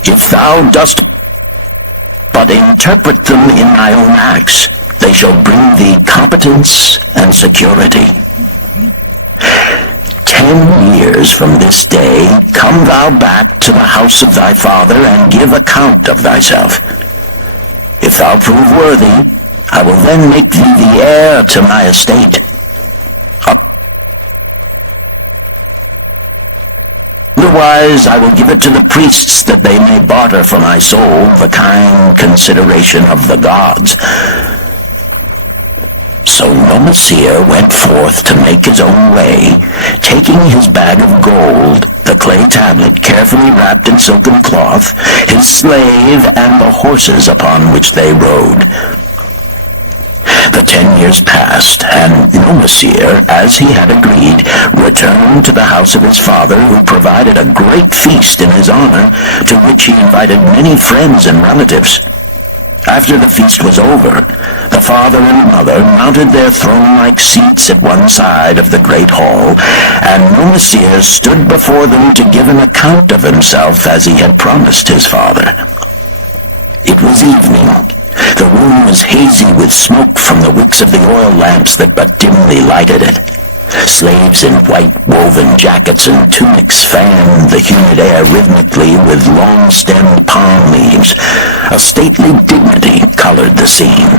If thou dost but interpret them in thy own acts, they shall bring thee competence and security. 10 years from this day, come thou back to the house of thy father and give account of thyself. If thou prove worthy, I will then make thee the heir to my estate. Otherwise, I will give it to the priests that they may barter for my soul the kind consideration of the gods." So Nomesir went forth to make his own way, taking his bag of gold, the clay tablet carefully wrapped in silken cloth, his slave, and the horses upon which they rode. The 10 years passed, and Nomesir, as he had agreed, returned to the house of his father, who provided a great feast in his honor, to which he invited many friends and relatives. After the feast was over, the father and mother mounted their throne-like seats at one side of the great hall, and Nomesir stood before them to give an account of himself as he had promised his father. It was evening. The room was hazy with smoke from the wicks of the oil lamps that but dimly lighted it. Slaves in white woven jackets and tunics fanned the humid air rhythmically with long-stemmed palm leaves. A stately dignity colored the scene.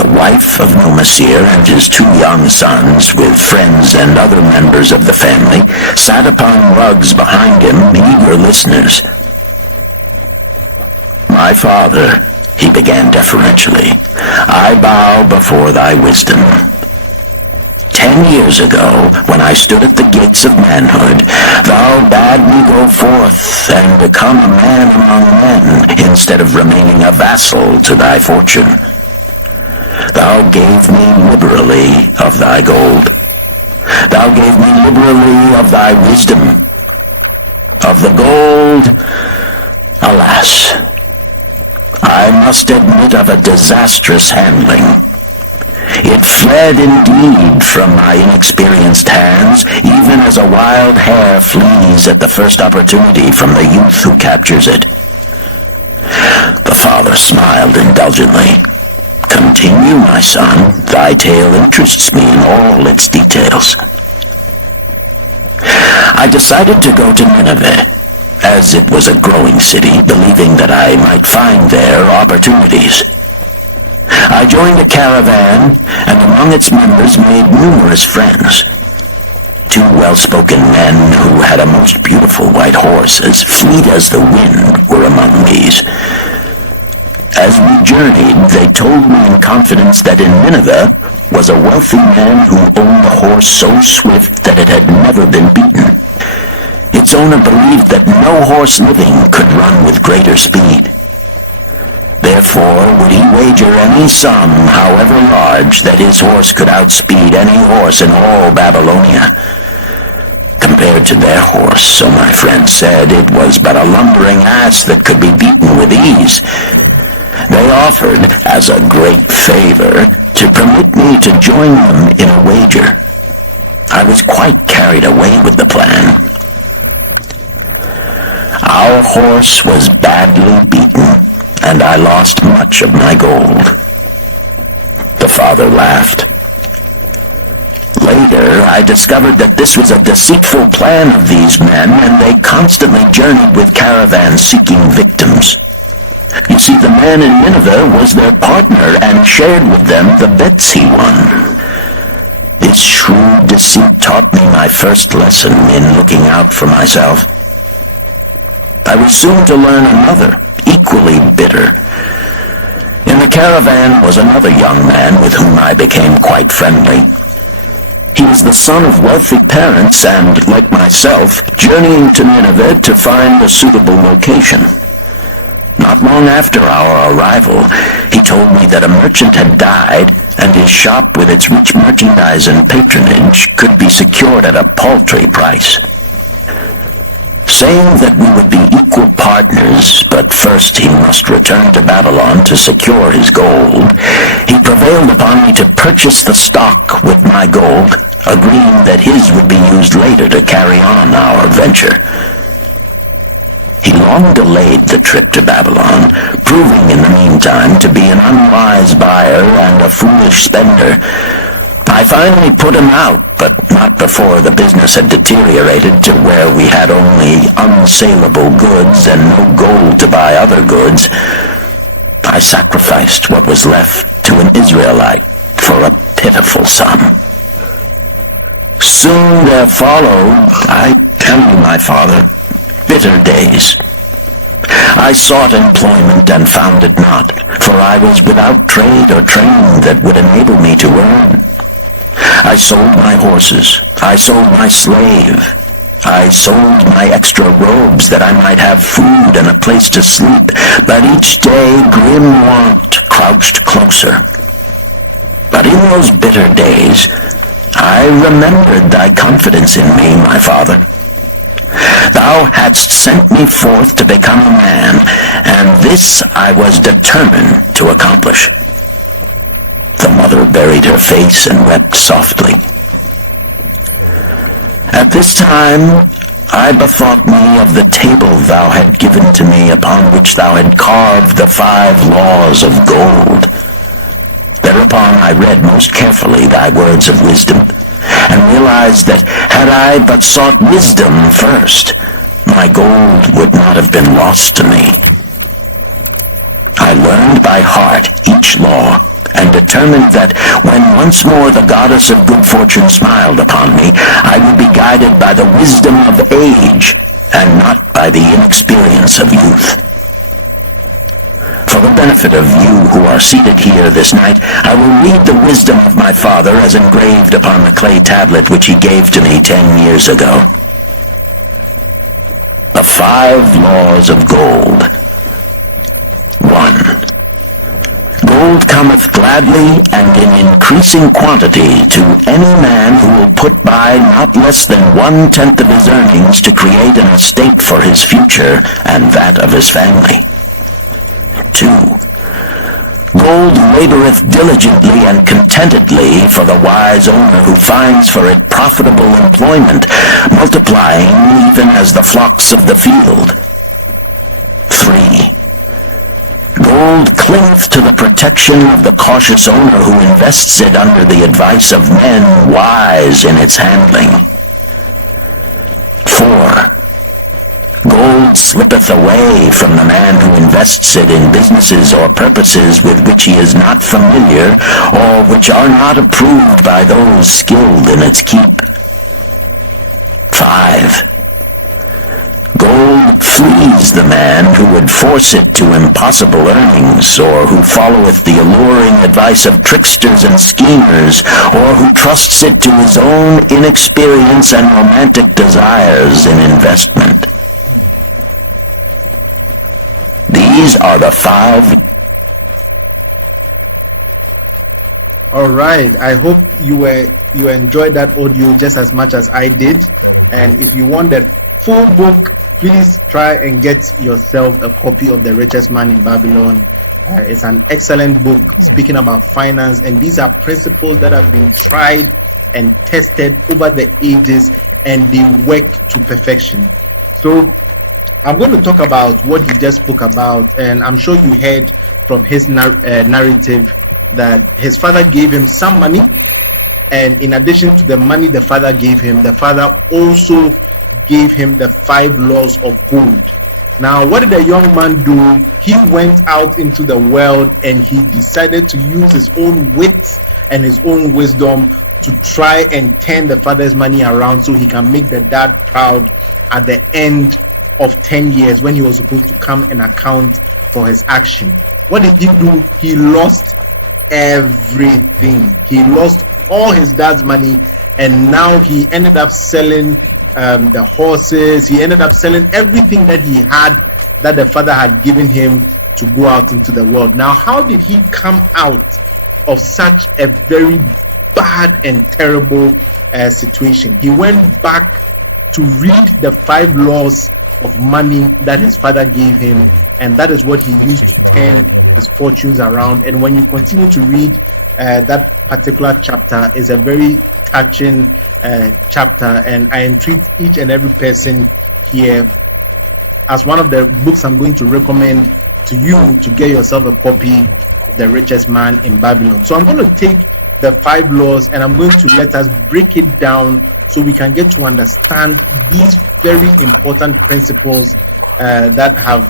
The wife of Nomesir and his 2 young sons, with friends and other members of the family, sat upon rugs behind him, eager listeners. "My father," he began deferentially, "I bow before thy wisdom. 10 years ago, when I stood at the gates of manhood, thou bade me go forth and become a man among men, instead of remaining a vassal to thy fortune. Thou gave me liberally of thy gold. Thou gave me liberally of thy wisdom. Of the gold, alas, I must admit of a disastrous handling. It fled indeed from my inexperienced hands, even as a wild hare flees at the first opportunity from the youth who captures it." The father smiled indulgently. "Continue, my son. Thy tale interests me in all its details." I decided to go to Nineveh, as it was a growing city, believing that I might find there opportunities. I joined a caravan, and among its members made numerous friends. 2 well-spoken men who had a most beautiful white horse, as fleet as the wind, were among these. As we journeyed, they told me in confidence that in Nineveh was a wealthy man who owned a horse so swift that it had never been beaten. Its owner believed that no horse living could run with greater speed. Therefore, would he wager any sum, however large, that his horse could outspeed any horse in all Babylonia. Compared to their horse, so my friend said, it was but a lumbering ass that could be beaten with ease. They offered, as a great favor, to permit me to join them in a wager. I was quite carried away with the plan. Our horse was badly beaten, and I lost much of my gold. The father laughed. Later, I discovered that this was a deceitful plan of these men, and they constantly journeyed with caravans seeking victims. You see, the man in Nineveh was their partner and shared with them the bets he won. This shrewd deceit taught me my first lesson in looking out for myself. I was soon to learn another, equally bitter. In the caravan was another young man with whom I became quite friendly. He was the son of wealthy parents and, like myself, journeying to Nineveh to find a suitable location. Not long after our arrival, he told me that a merchant had died and his shop with its rich merchandise and patronage could be secured at a paltry price. Saying that we would be equal partners, but first he must return to Babylon to secure his gold, he prevailed upon me to purchase the stock with my gold, agreeing that his would be used later to carry on our venture. He long delayed the trip to Babylon, proving in the meantime to be an unwise buyer and a foolish spender. I finally put him out, but not before the business had deteriorated to where we had only unsaleable goods and no gold to buy other goods. I sacrificed what was left to an Israelite for a pitiful sum. Soon there followed, I tell you, my father, bitter days. I sought employment and found it not, for I was without trade or training that would enable me to earn. I sold my horses, I sold my slave, I sold my extra robes that I might have food and a place to sleep, but each day grim want crouched closer. But in those bitter days, I remembered thy confidence in me, my father. Thou hadst sent me forth to become a man, and this I was determined to accomplish. The mother buried her face and wept softly. At this time I bethought me of the table thou had given to me, upon which thou had carved the 5 laws of gold. Thereupon I read most carefully thy words of wisdom, and realized that had I but sought wisdom first, my gold would not have been lost to me. I learned by heart each law, and determined that when once more the goddess of good fortune smiled upon me, I would be guided by the wisdom of age, and not by the inexperience of youth. For the benefit of you who are seated here this night, I will read the wisdom of my father as engraved upon the clay tablet which he gave to me 10 years ago. The 5 laws of gold. 1. Gold cometh gladly and in increasing quantity to any man who will put by not less than 1/10 of his earnings to create an estate for his future and that of his family. 2. Gold laboreth diligently and contentedly for the wise owner who finds for it profitable employment, multiplying even as the flocks of the field. 3. Gold clingeth to the protection of the cautious owner who invests it under the advice of men wise in its handling. 4. Gold slippeth away from the man who invests it in businesses or purposes with which he is not familiar, or which are not approved by those skilled in its keep. 5. Gold flees the man who would force it to impossible earnings, or who followeth the alluring advice of tricksters and schemers, or who trusts it to his own inexperience and romantic desires in investment. These are the 5. All right. I hope you enjoyed that audio just as much as I did. And if you want the full book, please try and get yourself a copy of The Richest Man in Babylon. It's an excellent book speaking about finance, and these are principles that have been tried and tested over the ages, and they work to perfection. So I'm going to talk about what he just spoke about, and I'm sure you heard from his narrative that his father gave him some money, and in addition to the money the father gave him, the father also gave him the 5 laws of gold. Now, what did the young man do? He went out into the world and he decided to use his own wits and his own wisdom to try and turn the father's money around so he can make the dad proud at the end of 10 years when he was supposed to come and account for his action. What did he do? He lost everything. He lost all his dad's money, and now he ended up selling the horses. He ended up selling everything that he had, that the father had given him to go out into the world. Now, how did he come out of such a very bad and terrible situation? He went back to read the 5 laws of money that his father gave him, and that is what he used to turn his fortunes around. And when you continue to read that particular chapter, is a very touching chapter, and I entreat each and every person here as one of the books I'm going to recommend to you to get yourself a copy of The Richest Man in Babylon. So I'm going to take the 5 laws and I'm going to let us break it down so we can get to understand these very important principles that have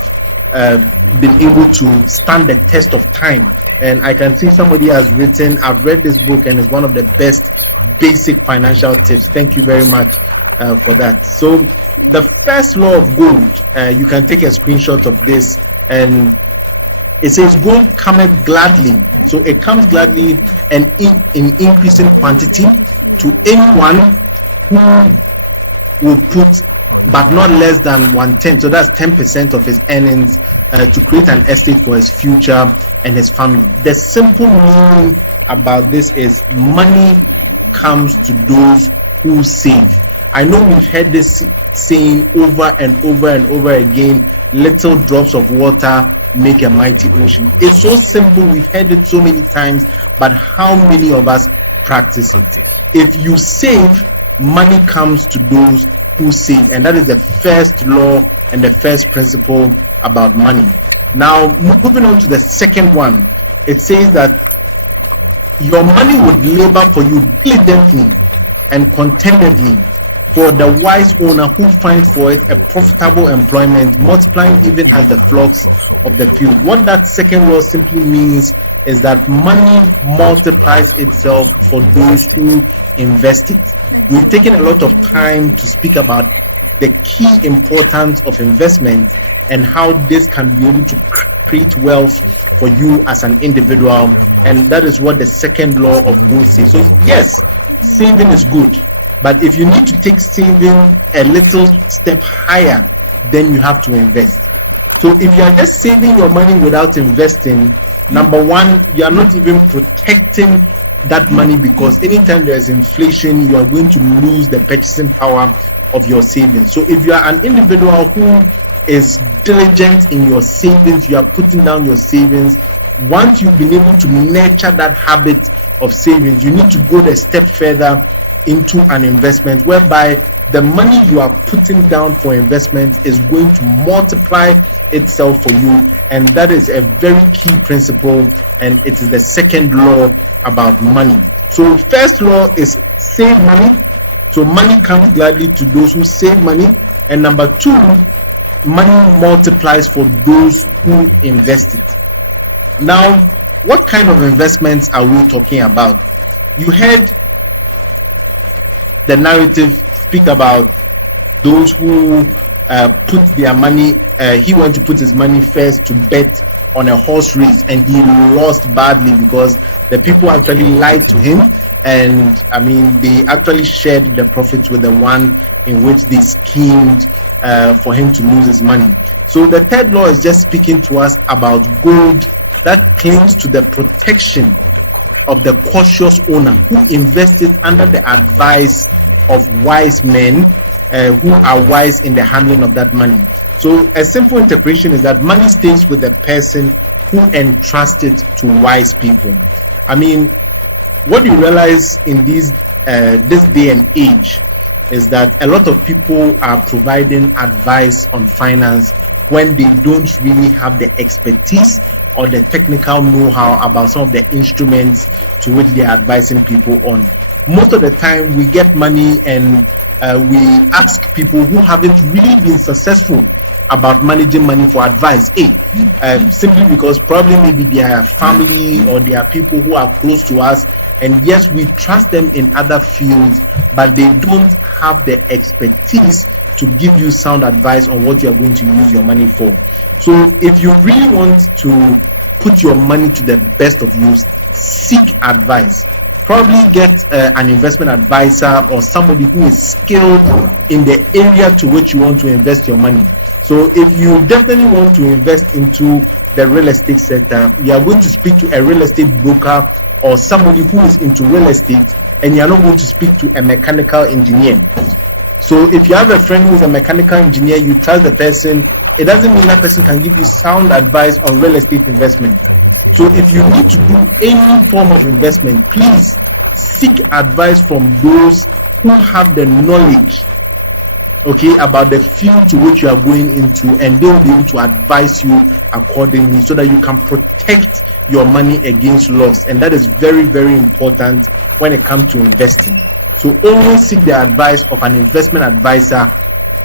been able to stand the test of time. And I can see somebody has written, I've read this book and it's one of the best basic financial tips. Thank you very much for that. So the first law of gold, you can take a screenshot of this, and it says gold cometh gladly. So it comes gladly and in increasing quantity to anyone who will put but not less than 1/10, so that's 10% of his earnings to create an estate for his future and his family. The simple meaning about this is money comes to those who save. I know we've heard this saying over and over and over again, little drops of water make a mighty ocean. It's so simple, we've heard it so many times, but how many of us practice it? If you save, money comes to those who save, and that is the first law and the first principle about money. Now, moving on to the second one, it says that your money would labor for you diligently and contentedly for the wise owner who finds for it a profitable employment, multiplying even as the flocks of the field. What that second law simply means is that money multiplies itself for those who invest it. We've taken a lot of time to speak about the key importance of investment and how this can be able to create wealth for you as an individual, and that is what the second law of gold says. So yes, saving is good, but if you need to take saving a little step higher, then you have to invest. So if you are just saving your money without investing, number one, you are not even protecting that money, because anytime there is inflation, you are going to lose the purchasing power of your savings. So if you are an individual who is diligent in your savings, you are putting down your savings, once you've been able to nurture that habit of savings, you need to go a step further into an investment whereby the money you are putting down for investment is going to multiply itself for you. And that is a very key principle, and it is the second law about money. So first law is save money. So money comes gladly to those who save money. And number two, money multiplies for those who invest it. Now, what kind of investments are we talking about? You heard the narrative speak about those who put their money, he went to put his money first to bet on a horse race, and he lost badly because the people actually lied to him, and I mean they actually shared the profits with the one in which they schemed for him to lose his money. So the third law is just speaking to us about gold that clings to the protection of the cautious owner who invested under the advice of wise men who are wise in the handling of that money. So a simple interpretation is that money stays with the person who entrusts it to wise people. I mean, what you realize in this day and age is that a lot of people are providing advice on finance when they don't really have the expertise or the technical know-how about some of the instruments to which they are advising people on. Most of the time, we get money and we ask people who haven't really been successful about managing money for advice. Simply because probably maybe their family or there are people who are close to us, and yes, we trust them in other fields, but they don't have the expertise to give you sound advice on what you are going to use your money for. So if you really want to put your money to the best of use, seek advice. Probably get an investment advisor or somebody who is skilled in the area to which you want to invest your money. So if you definitely want to invest into the real estate sector, you are going to speak to a real estate broker or somebody who is into real estate, and you are not going to speak to a mechanical engineer. So if you have a friend who is a mechanical engineer, you trust the person, it doesn't mean that person can give you sound advice on real estate investment. So if you need to do any form of investment, please seek advice from those who have the knowledge, okay, about the field to which you are going into, and they will be able to advise you accordingly so that you can protect your money against loss. And that is very, very important when it comes to investing. So always seek the advice of an investment advisor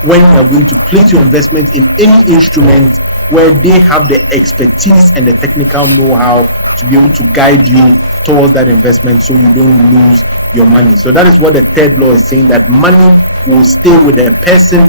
when you are going to place your investment in any instrument where they have the expertise and the technical know-how to be able to guide you towards that investment so you don't lose your money. So that is what the third law is saying, that money will stay with the person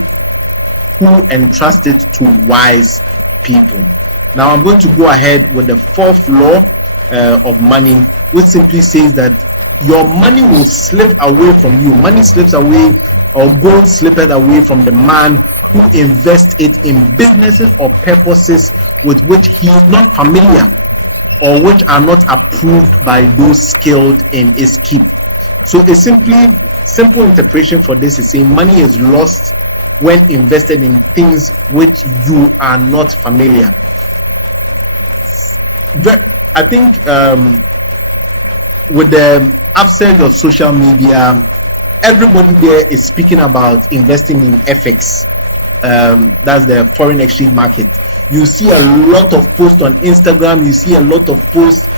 who entrusts it to wise people. Now I'm going to go ahead with the fourth law of money, which simply says that your money will slip away from you. Money slips away, or gold slippeth away from the man who invests it in businesses or purposes with which he is not familiar or which are not approved by those skilled in its keep. So a simple interpretation for this is saying money is lost when invested in things which you are not familiar. I think with the upsurge of social media, everybody there is speaking about investing in FX. That's the foreign exchange market. You see a lot of posts on Instagram. You see a lot of posts.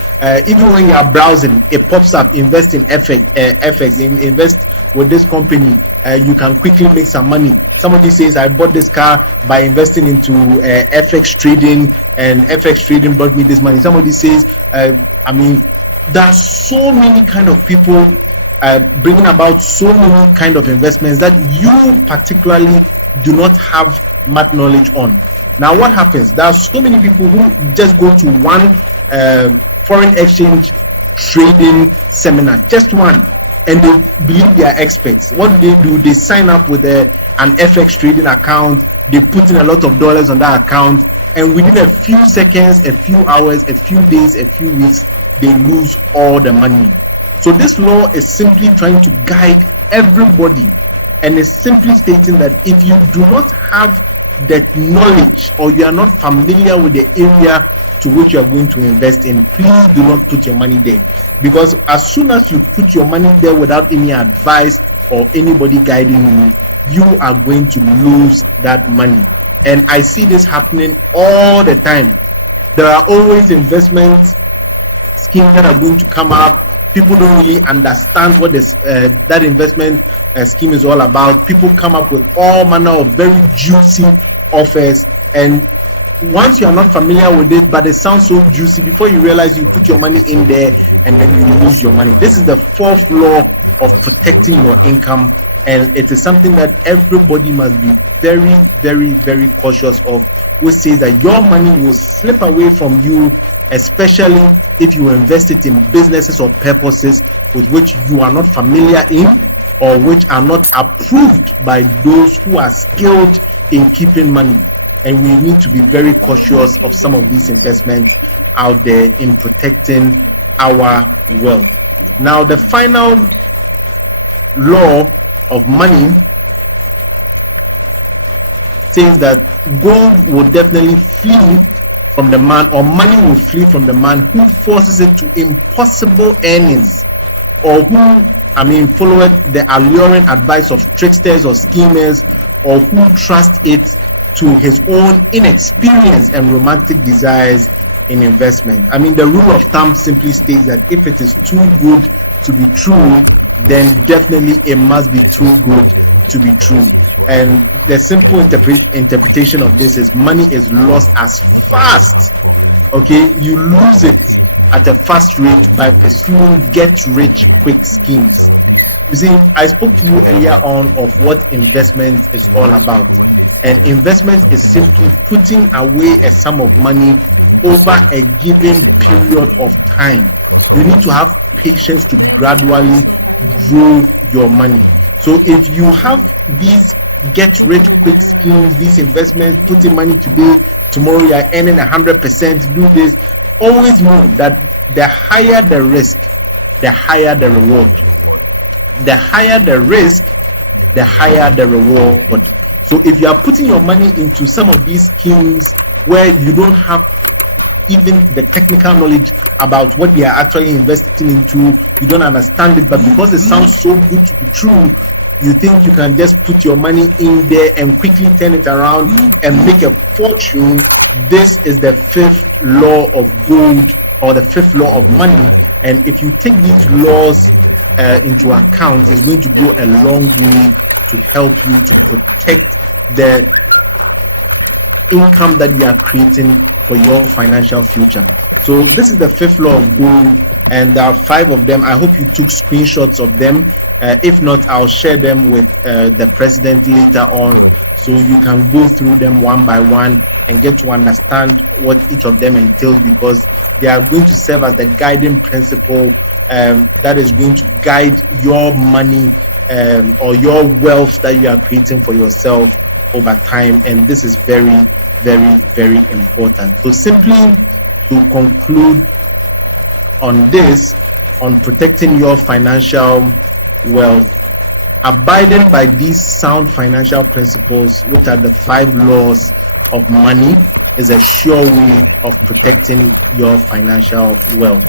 Even when you are browsing, it pops up. Invest in FX. Invest with this company. You can quickly make some money. Somebody says, I bought this car by investing into FX trading, and FX trading brought me this money. Somebody says, there are so many kind of people bringing about so many kind of investments that you particularly do not have much knowledge on. Now what happens? There are so many people who just go to one foreign exchange trading seminar, just one, and they believe they are experts. What do, they sign up with an FX trading account, they put in a lot of dollars on that account, and within a few seconds, a few hours, a few days, a few weeks, they lose all the money. So this law is simply trying to guide everybody, and is simply stating that if you do not have that knowledge, or you are not familiar with the area to which you are going to invest in, please do not put your money there. Because as soon as you put your money there without any advice or anybody guiding you, you are going to lose that money. And I see this happening all the time. There are always investment schemes that are going to come up. People don't really understand what that investment scheme is all about. People come up with all manner of very juicy offers, and once you are not familiar with it, but it sounds so juicy, before you realize, you put your money in there and then you lose your money. This is the fourth law of protecting your income, and it is something that everybody must be very, very, very cautious of, which says that your money will slip away from you, especially if you invest it in businesses or purposes with which you are not familiar in, or which are not approved by those who are skilled in keeping money. And we need to be very cautious of some of these investments out there in protecting our wealth. Now, the final law of money says that gold will definitely flee from the man, or money will flee from the man who forces it to impossible earnings, or who, followed the alluring advice of tricksters or schemers, or who trust it to his own inexperience and romantic desires in investment. I mean, the rule of thumb simply states that if it is too good to be true, then definitely it must be too good to be true. And the simple interpretation of this is money is lost as fast. Okay, you lose it at a fast rate by pursuing get-rich-quick schemes. You see, I spoke to you earlier on of what investment is all about. And investment is simply putting away a sum of money over a given period of time. You need to have patience to gradually grow your money. So if you have these get rich quick schemes, these investments, putting money today, tomorrow you are earning 100%, do this, always know that the higher the risk, the higher the reward. The higher the risk, the higher the reward. So if you are putting your money into some of these schemes where you don't have even the technical knowledge about what they are actually investing into, you don't understand it, but because it sounds so good to be true, you think you can just put your money in there and quickly turn it around and make a fortune. This is the fifth law of gold, or the fifth law of money. And if you take these laws into account, it's going to go a long way to help you to protect the income that you are creating for your financial future. So this is the fifth law of gold, and there are 5 of them. I hope you took screenshots of them. If not, I'll share them with the president later on, so you can go through them one by one and get to understand what each of them entails, because they are going to serve as the guiding principle that is going to guide your money or your wealth that you are creating for yourself over time. And this is very, very, very important. So simply to conclude on this, on protecting your financial wealth, abiding by these sound financial principles, which are the 5 laws of money, is a sure way of protecting your financial wealth.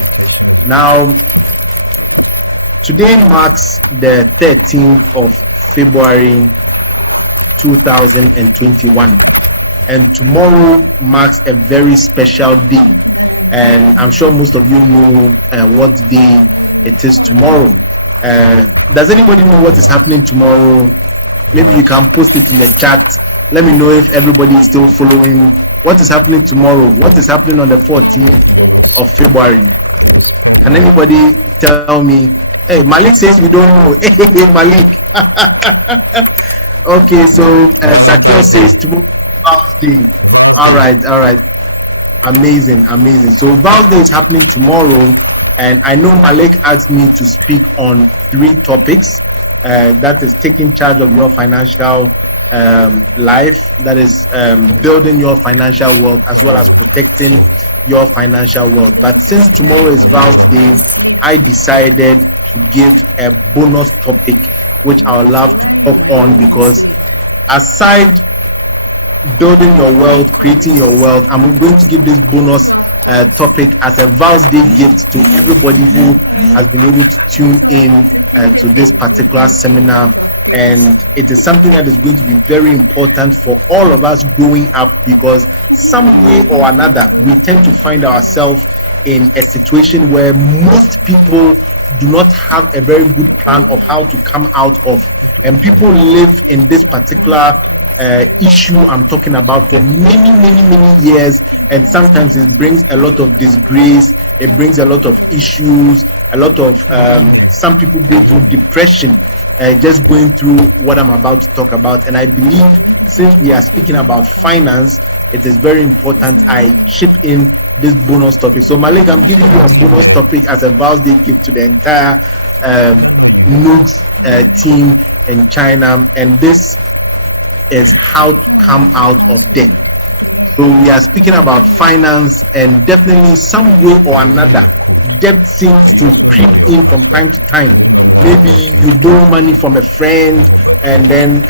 Now, today marks the 13th of February 2021, and tomorrow marks a very special day. And I'm sure most of you know what day it is tomorrow. Does anybody know what is happening tomorrow? Maybe you can post it in the chat. Let me know if everybody is still following what is happening tomorrow. What is happening on the 14th of February? Can anybody tell me? Hey, Malik says we don't know. Hey, Malik. Okay, so Zakir says tomorrow. All right. Amazing. So Val's Day is happening tomorrow, and I know Malik asked me to speak on 3 topics. That is taking charge of your financial life, that is building your financial wealth, as well as protecting your financial wealth. But since tomorrow is Val's Day, I decided to give a bonus topic which I would love to talk on, because aside building your wealth, creating your wealth, I'm going to give this bonus topic as a Val's Day gift to everybody who has been able to tune in to this particular seminar. And it is something that is going to be very important for all of us growing up, because some way or another we tend to find ourselves in a situation where most people do not have a very good plan of how to come out of, and people live in this particular issue I'm talking about for many years, and sometimes it brings a lot of disgrace, it brings a lot of issues, a lot of some people go through depression just going through what I'm about to talk about. And I believe, since we are speaking about finance, it is very important I chip in this bonus topic. So Malik, I'm giving you a bonus topic as a Val's Day gift to the entire Nooks team in China, and this is how to come out of debt. So we are speaking about finance, and definitely some way or another debt seems to creep in from time to time. Maybe you borrow money from a friend, and then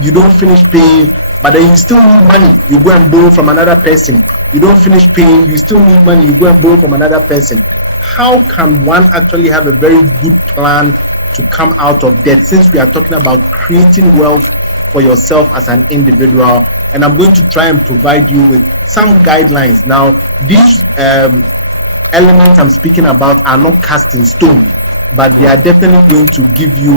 you don't finish paying, but then you still need money, you go and borrow from another person. You don't finish paying, you still need money, you go and borrow from another person. How can one actually have a very good plan to come out of debt, since we are talking about creating wealth for yourself as an individual? and I'm going to try and provide you with some guidelines. Now, these elements I'm speaking about are not cast in stone, but they are definitely going to give you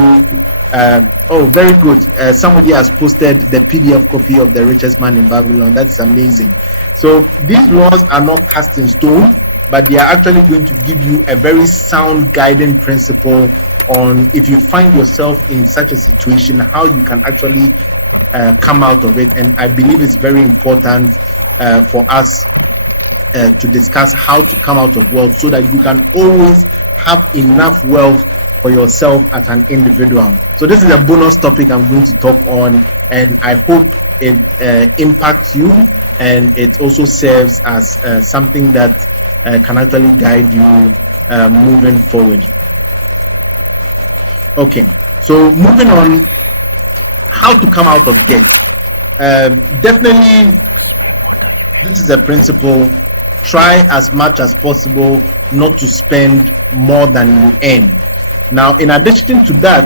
oh, very good. Somebody has posted the PDF copy of The Richest Man in Babylon. That's amazing. So these laws are not cast in stone, but they are actually going to give you a very sound guiding principle on, if you find yourself in such a situation, how you can actually come out of it. And I believe it's very important for us to discuss how to come out of wealth, so that you can always have enough wealth for yourself as an individual. So this is a bonus topic I'm going to talk on, and I hope it impacts you, and it also serves as something that can actually guide you moving forward. Okay, so moving on, how to come out of debt. Definitely, this is a principle. Try as much as possible not to spend more than you earn. Now, in addition to that,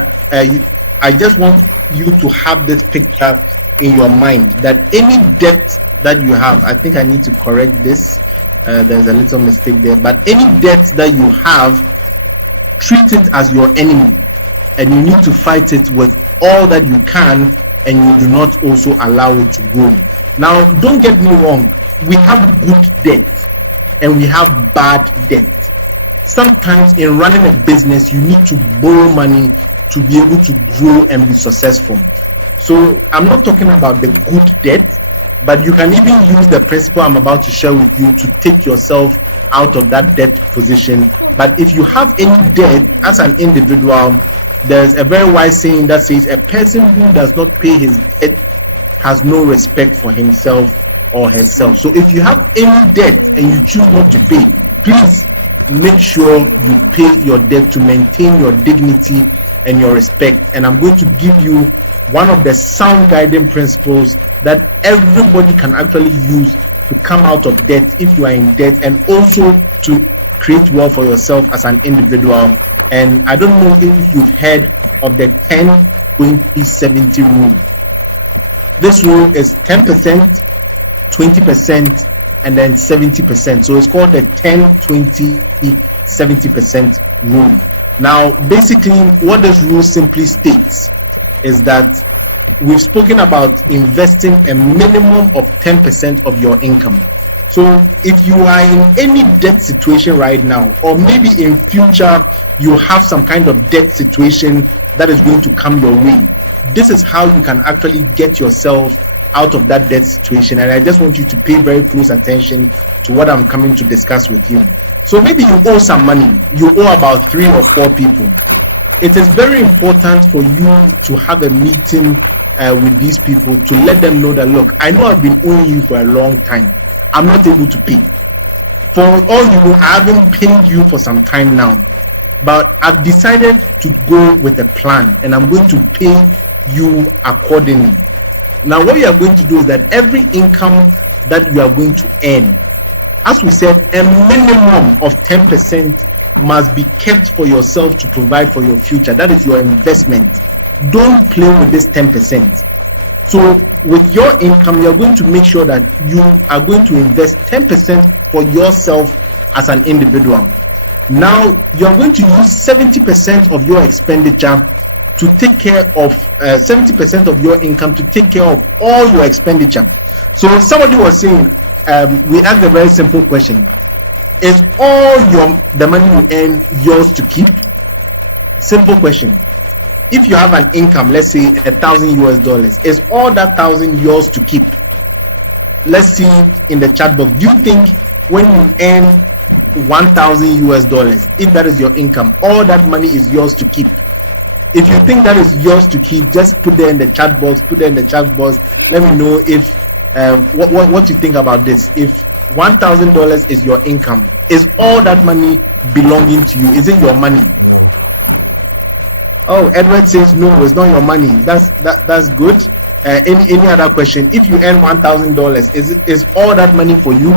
I just want you to have this picture in your mind, that any debt that you have, I think I need to correct this. There's a little mistake there, but any debt that you have, treat it as your enemy, and you need to fight it with all that you can, and you do not also allow it to grow. Now, don't get me wrong, we have good debt and we have bad debt. Sometimes in running a business, you need to borrow money to be able to grow and be successful. So I'm not talking about the good debt, but you can even use the principle I'm about to share with you to take yourself out of that debt position. But if you have any debt as an individual, there's a very wise saying that says, a person who does not pay his debt has no respect for himself or herself. So if you have any debt and you choose not to pay, please make sure you pay your debt to maintain your dignity and your respect. And I'm going to give you one of the sound guiding principles that everybody can actually use to come out of debt if you are in debt, and also to create wealth for yourself as an individual. And I don't know if you've heard of the 10-20-70 rule. This rule is 10%, 20%, and then 70%. So it's called the 10-20-70% rule. Now, basically, what this rule simply states is that we've spoken about investing a minimum of 10% of your income. So if you are in any debt situation right now, or maybe in future you have some kind of debt situation that is going to come your way, this is how you can actually get yourself out of that debt situation. And I just want you to pay very close attention to what I'm coming to discuss with you. So maybe you owe some money, you owe about 3 or 4 people. It is very important for you to have a meeting with these people to let them know that, look, I know I've been owing you for a long time. I'm not able to pay. For all you know, I haven't paid you for some time now, but I've decided to go with a plan, and I'm going to pay you accordingly. Now, what you are going to do is that every income that you are going to earn, as we said, a minimum of 10% must be kept for yourself to provide for your future. That is your investment. Don't play with this 10%. So with your income, you're going to make sure that you are going to invest 10% for yourself as an individual. Now, you're going to use 70% of your expenditure to take care of 70% of your income to take care of all your expenditure. So somebody was saying, we asked a very simple question: is all the money you earn yours to keep? Simple question. If you have an income, let's say $1,000 US, is all that 1,000 yours to keep? Let's see in the chat box. Do you think when you earn $1,000 US, if that is your income, all that money is yours to keep? If you think that is yours to keep, just put there in the chat box. Let me know if what you think about this. If $1,000 is your income, is all that money belonging to you? Is it your money? Oh, Edward says no, it's not your money. That's good. Any other question? If you earn $1,000, is all that money for you?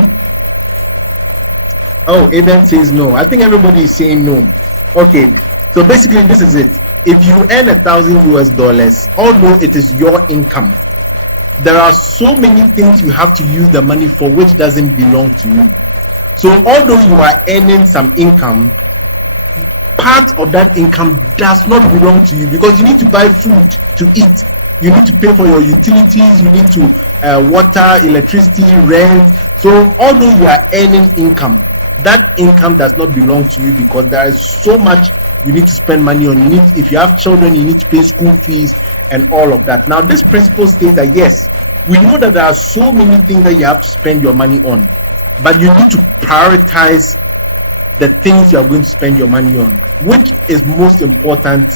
Oh, Eden says no. I think everybody is saying no. Okay, so basically this is it. If you earn $1,000 US, although it is your income, there are so many things you have to use the money for which doesn't belong to you. So although you are earning some income, part of that income does not belong to you, because you need to buy food to eat. You need to pay for your utilities. You need to water, electricity, rent. So although you are earning income, that income does not belong to you, because there is so much you need to spend money on. You need, if you have children, you need to pay school fees and all of that. Now, this principle states that yes, we know that there are so many things that you have to spend your money on, but you need to prioritize the things you are going to spend your money on. Which is most important,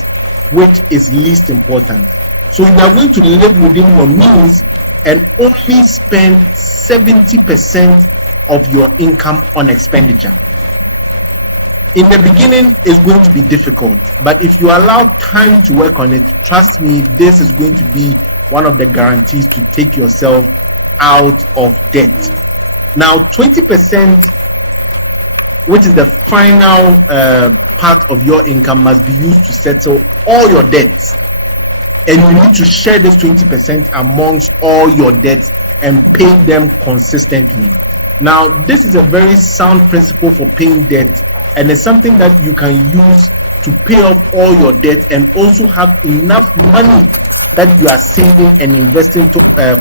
which is least important. So you are going to live within your means and only spend 70% of your income on expenditure. In the beginning, it's going to be difficult, but if you allow time to work on it, trust me, this is going to be one of the guarantees to take yourself out of debt. Now, 20%, which is the final part of your income, must be used to settle all your debts. And you need to share this 20% amongst all your debts and pay them consistently. Now, this is a very sound principle for paying debt, and it's something that you can use to pay off all your debt and also have enough money that you are saving and investing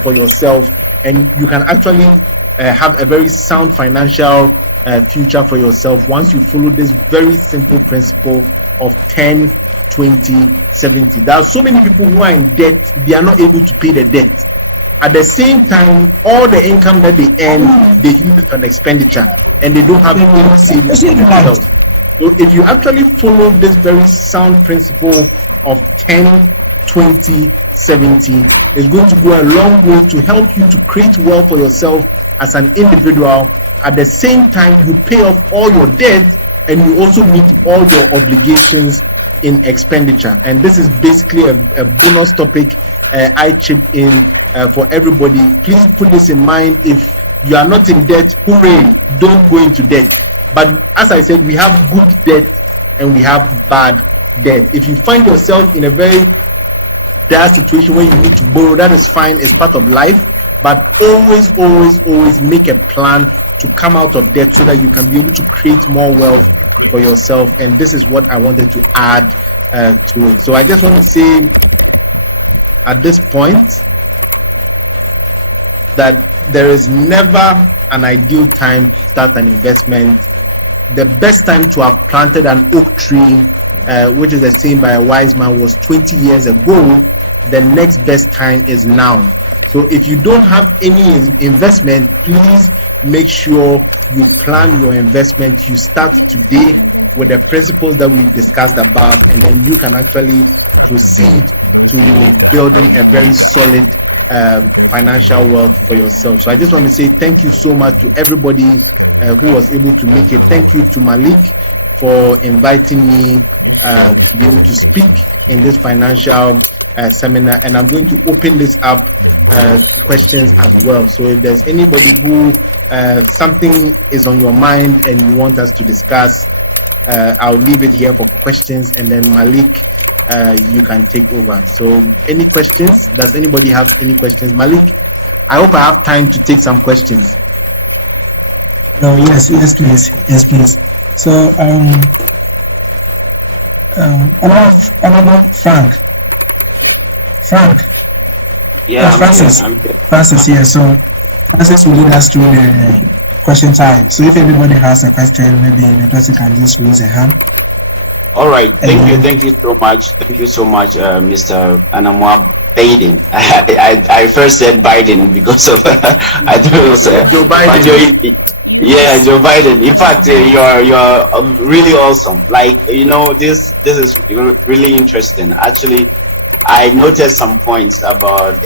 for yourself, and you can actually have a very sound financial future for yourself once you follow this very simple principle of 10, 20, 70. There are so many people who are in debt, they are not able to pay the debt. At the same time, all the income that they earn, they use it on expenditure, and they don't have any savings for themselves. So if you actually follow this very sound principle of 10, 20, 70, is going to go a long way to help you to create wealth for yourself as an individual. At the same time, you pay off all your debt and you also meet all your obligations in expenditure. And this is basically a bonus topic I chip in for everybody. Please put this in mind. If you are not in debt, hooray, don't go into debt. But as I said, we have good debt and we have bad debt. If you find yourself in a very dire situation where you need to borrow, that is fine, it's part of life. But always, always, always make a plan to come out of debt so that you can be able to create more wealth for yourself. And this is what I wanted to add to it. So I just want to say at this point that there is never an ideal time to start an investment. The best time to have planted an oak tree, which is a saying by a wise man, was 20 years ago. The next best time is now. So if you don't have any investment, please make sure you plan your investment. You start today with the principles that we've discussed about, and then you can actually proceed to building a very solid financial wealth for yourself. So I just want to say thank you so much to everybody who was able to make it. Thank you to Malik for inviting me to be able to speak in this financial seminar, and I'm going to open this up to questions as well. So if there's anybody who something is on your mind and you want us to discuss, I'll leave it here for questions, and then Malik, you can take over. So any questions? Does anybody have any questions? Malik, I hope I have time to take some questions. No, yes, please. So, about Frank. Yeah, Francis. I'm here. Francis, yeah. So, Francis will lead us through the question time. So, if anybody has a question, maybe the person can just raise a hand. All right. Thank you so much. Thank you so much, Mr. Anamwa Biden. I first said Biden because of I thought it was Joe Biden. Yeah, Joe Biden. In fact, you're really awesome. Like, this is really interesting. Actually, I noticed some points about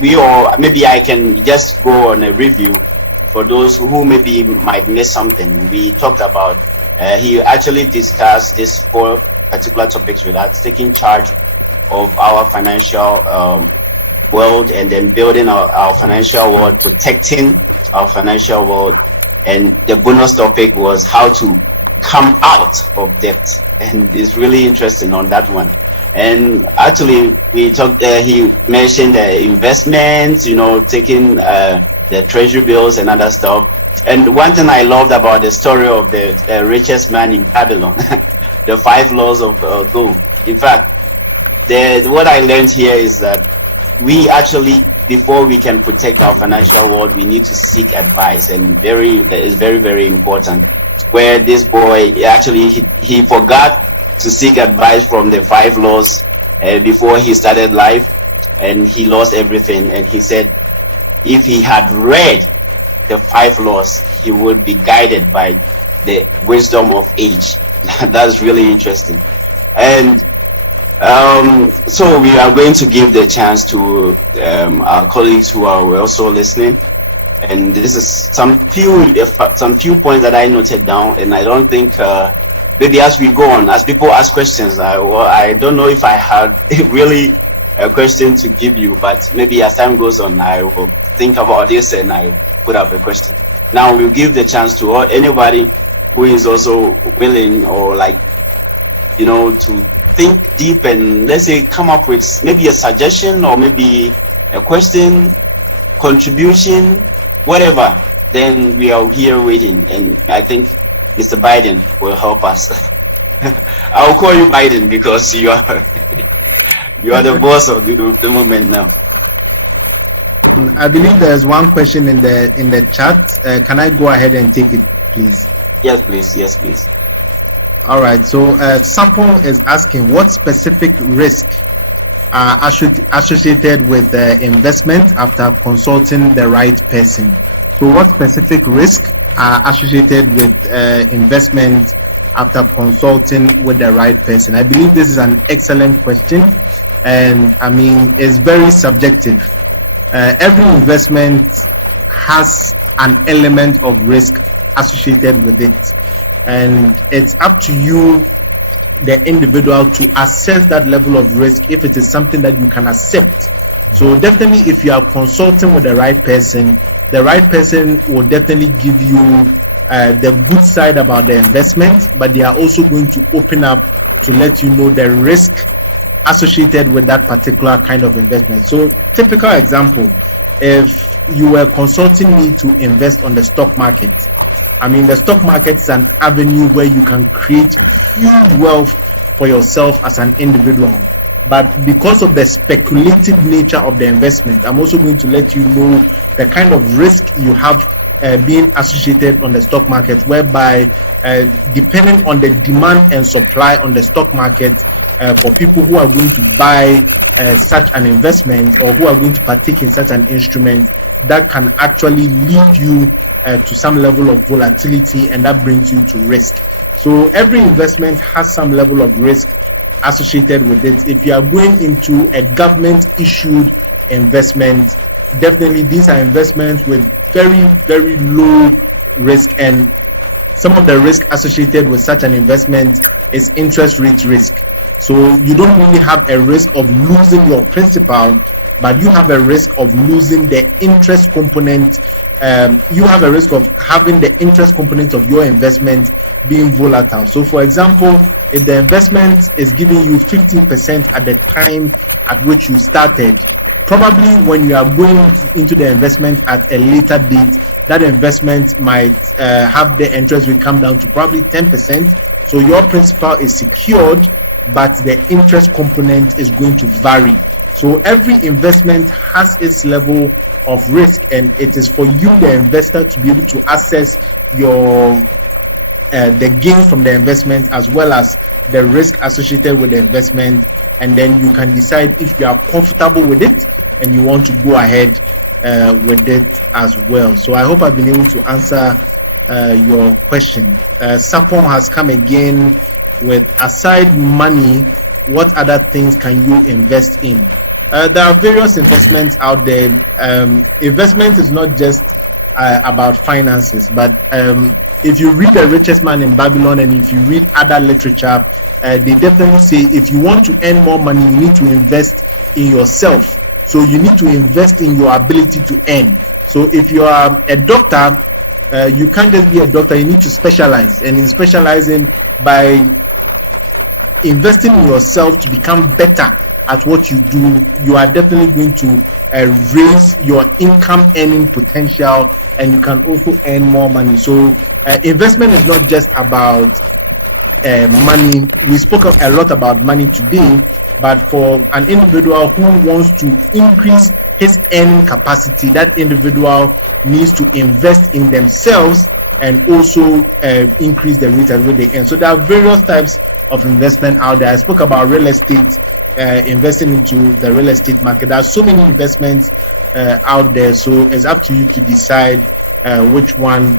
maybe I can just go on a review for those who maybe might miss something. We talked about he actually discussed these 4 particular topics with us: taking charge of our financial world, and then building our financial world, protecting our financial world. And the bonus topic was how to come out of debt, and it's really interesting on that one. And actually, we talked. He mentioned the investments, taking the treasury bills and other stuff. And one thing I loved about the story of the richest man in Babylon, the 5 laws of gold. In fact, what I learned here is that we actually, before we can protect our financial world, we need to seek advice, and that is very, very important. Where this boy actually he forgot to seek advice from the 5 laws before he started life, and he lost everything. And he said if he had read the 5 laws, he would be guided by the wisdom of age. That's really interesting. And so we are going to give the chance to our colleagues who are also listening. And this is some few points that I noted down, and I don't think maybe as we go on, as people ask questions, I don't know if I had really a question to give you, but maybe as time goes on, I will think about this and I put up a question. Now we'll give the chance to anybody who is also willing or to think deep and, let's say, come up with maybe a suggestion or maybe a question, contribution, whatever. Then we are here waiting, and I think Mr. Biden will help us. I'll call you Biden because you are the boss of the moment now. I believe there's one question in the chat. Can I go ahead and take it, please? Yes, please. Yes, please. All right. So Sapon is asking, what specific risk are associated with investment after consulting the right person? So what specific risk are associated with investment after consulting with the right person? I believe this is an excellent question, and I mean, it's very subjective. Every investment has an element of risk associated with it, and it's up to you, the individual, to assess that level of risk if it is something that you can accept. So definitely, if you are consulting with the right person will definitely give you the good side about the investment, but they are also going to open up to let you know the risk associated with that particular kind of investment. So typical example, if you were consulting me to invest on the stock market, I mean, the stock market is an avenue where you can create huge wealth for yourself as an individual. But because of the speculative nature of the investment, I'm also going to let you know the kind of risk you have being associated on the stock market, whereby depending on the demand and supply on the stock market, for people who are going to buy such an investment or who are going to partake in such an instrument, that can actually lead you to some level of volatility, and that brings you to risk. So every investment has some level of risk associated with it. If you are going into a government issued investment, definitely these are investments with very, very low risk, and some of the risk associated with such an investment is interest rate risk. So you don't really have a risk of losing your principal, but you have a risk of losing the interest component. You have a risk of having the interest component of your investment being volatile. So for example, if the investment is giving you 15% at the time at which you started, probably when you are going into the investment at a later date, that investment might have the interest rate come down to probably 10%. So your principal is secured, but the interest component is going to vary. So every investment has its level of risk, and it is for you, the investor, to be able to assess your the gain from the investment as well as the risk associated with the investment, and then you can decide if you are comfortable with it and you want to go ahead with it as well. So I hope I've been able to answer your question. Sapon has come again with, aside money, what other things can you invest in? There are various investments out there. Investment is not just about finances, but if you read The Richest Man in Babylon and if you read other literature, they definitely say if you want to earn more money, you need to invest in yourself. So you need to invest in your ability to earn. So if you are a doctor, You can't just be a doctor. You need to specialize, and in specializing, by investing in yourself to become better at what you do, you are definitely going to raise your income earning potential, and you can also earn more money. So investment is not just about money. We spoke a lot about money today, but for an individual who wants to increase his earning capacity, that individual needs to invest in themselves and also increase the rate at which they earn. So there are various types of investment out there. I spoke about real estate, investing into the real estate market. There are so many investments out there, so it's up to you to decide which one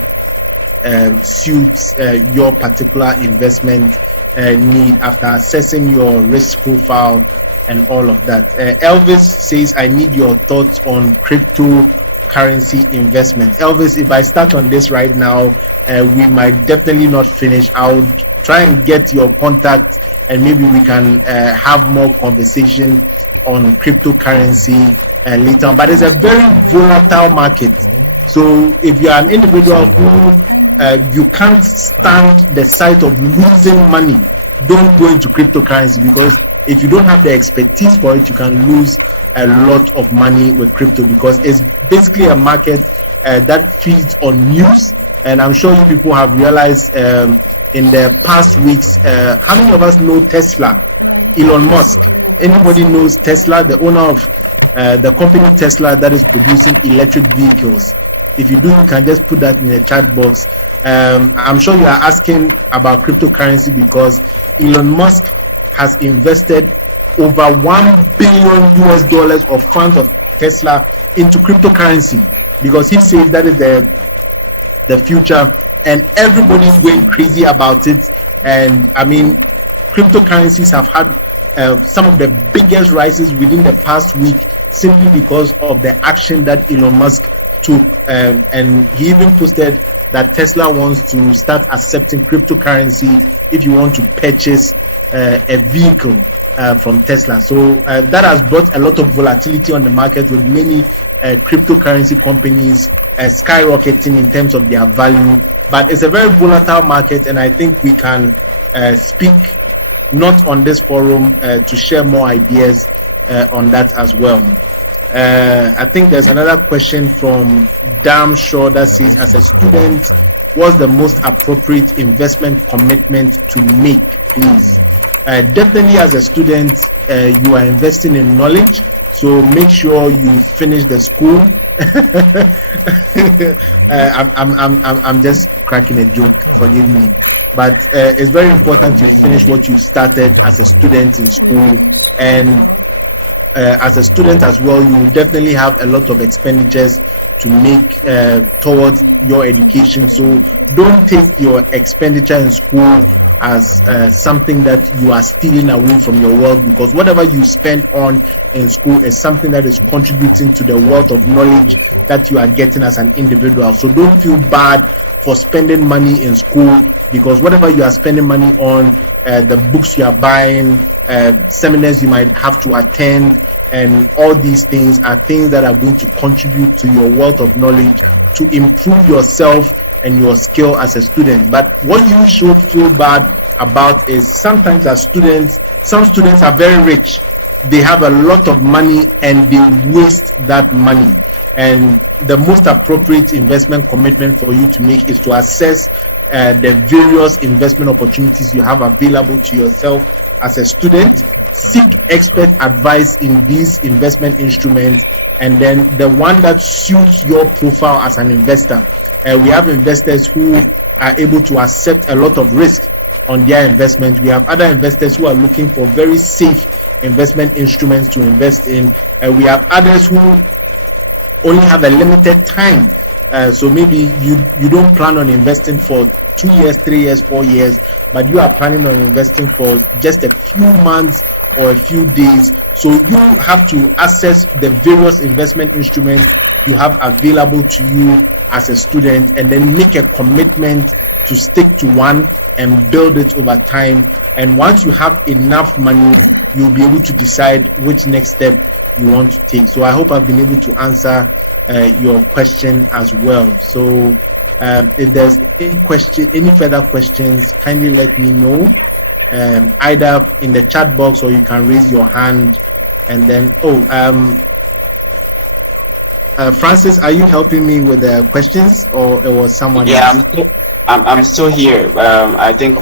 suits your particular investment need after assessing your risk profile and all of that. Elvis says, I need your thoughts on cryptocurrency investment. Elvis, if I start on this right now, we might definitely not finish. I'll try and get your contact, and maybe we can have more conversation on cryptocurrency later on. But it's a very volatile market. So if you are an individual who you can't stand the sight of losing money, don't go into cryptocurrency, because if you don't have the expertise for it, you can lose a lot of money with crypto, because it's basically a market that feeds on news. And I'm sure you people have realized in the past weeks, how many of us know Tesla? Elon Musk. Anybody knows Tesla, the owner of the company Tesla that is producing electric vehicles? If you do, you can just put that in the chat box. I'm sure you are asking about cryptocurrency because Elon Musk has invested over $1 billion US of funds of Tesla into cryptocurrency, because he says that is the future, and everybody's going crazy about it. And I mean, cryptocurrencies have had some of the biggest rises within the past week, simply because of the action that Elon Musk took. And he even posted that Tesla wants to start accepting cryptocurrency if you want to purchase a vehicle from Tesla. So that has brought a lot of volatility on the market, with many cryptocurrency companies skyrocketing in terms of their value. But it's a very volatile market, and I think we can speak not on this forum to share more ideas on that as well. I think there's another question from Dam Shaw that says, as a student, what's the most appropriate investment commitment to make, please? Definitely as a student, you are investing in knowledge, so make sure you finish the school. I'm just cracking a joke, forgive me. But it's very important to finish what you started as a student in school. And as a student as well, you will definitely have a lot of expenditures to make towards your education. So don't take your expenditure in school as something that you are stealing away from your wealth, because whatever you spend on in school is something that is contributing to the wealth of knowledge that you are getting as an individual. So don't feel bad for spending money in school, because whatever you are spending money on, the books you are buying, seminars you might have to attend, and all these things are things that are going to contribute to your wealth of knowledge to improve yourself and your skill as a student. But what you should feel bad about is sometimes as students, some students are very rich, they have a lot of money and they waste that money. And the most appropriate investment commitment for you to make is to assess the various investment opportunities you have available to yourself as a student. Seek expert advice in these investment instruments, and then the one that suits your profile as an investor. We have investors who are able to accept a lot of risk on their investment. We have other investors who are looking for very safe investment instruments to invest in. We have others who only have a limited time. So maybe you don't plan on investing for 2 years, 3 years, 4 years, but you are planning on investing for just a few months or a few days. So you have to assess the various investment instruments you have available to you as a student, and then make a commitment to stick to one and build it over time. And once you have enough money, you'll be able to decide which next step you want to take. So I hope I've been able to answer your question as well. So If there's any further questions, kindly let me know, either in the chat box or you can raise your hand. And then, Francis, are you helping me with the questions, or it was someone else? I'm still here. I think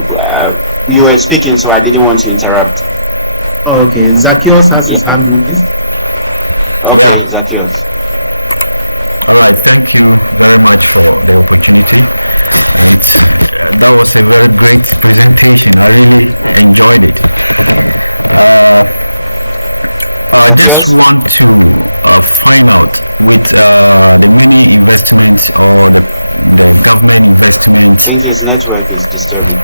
you were speaking, so I didn't want to interrupt. Okay, Zacchaeus has his hand raised. Okay, Zacchaeus. Zacchaeus? I think his network is disturbing.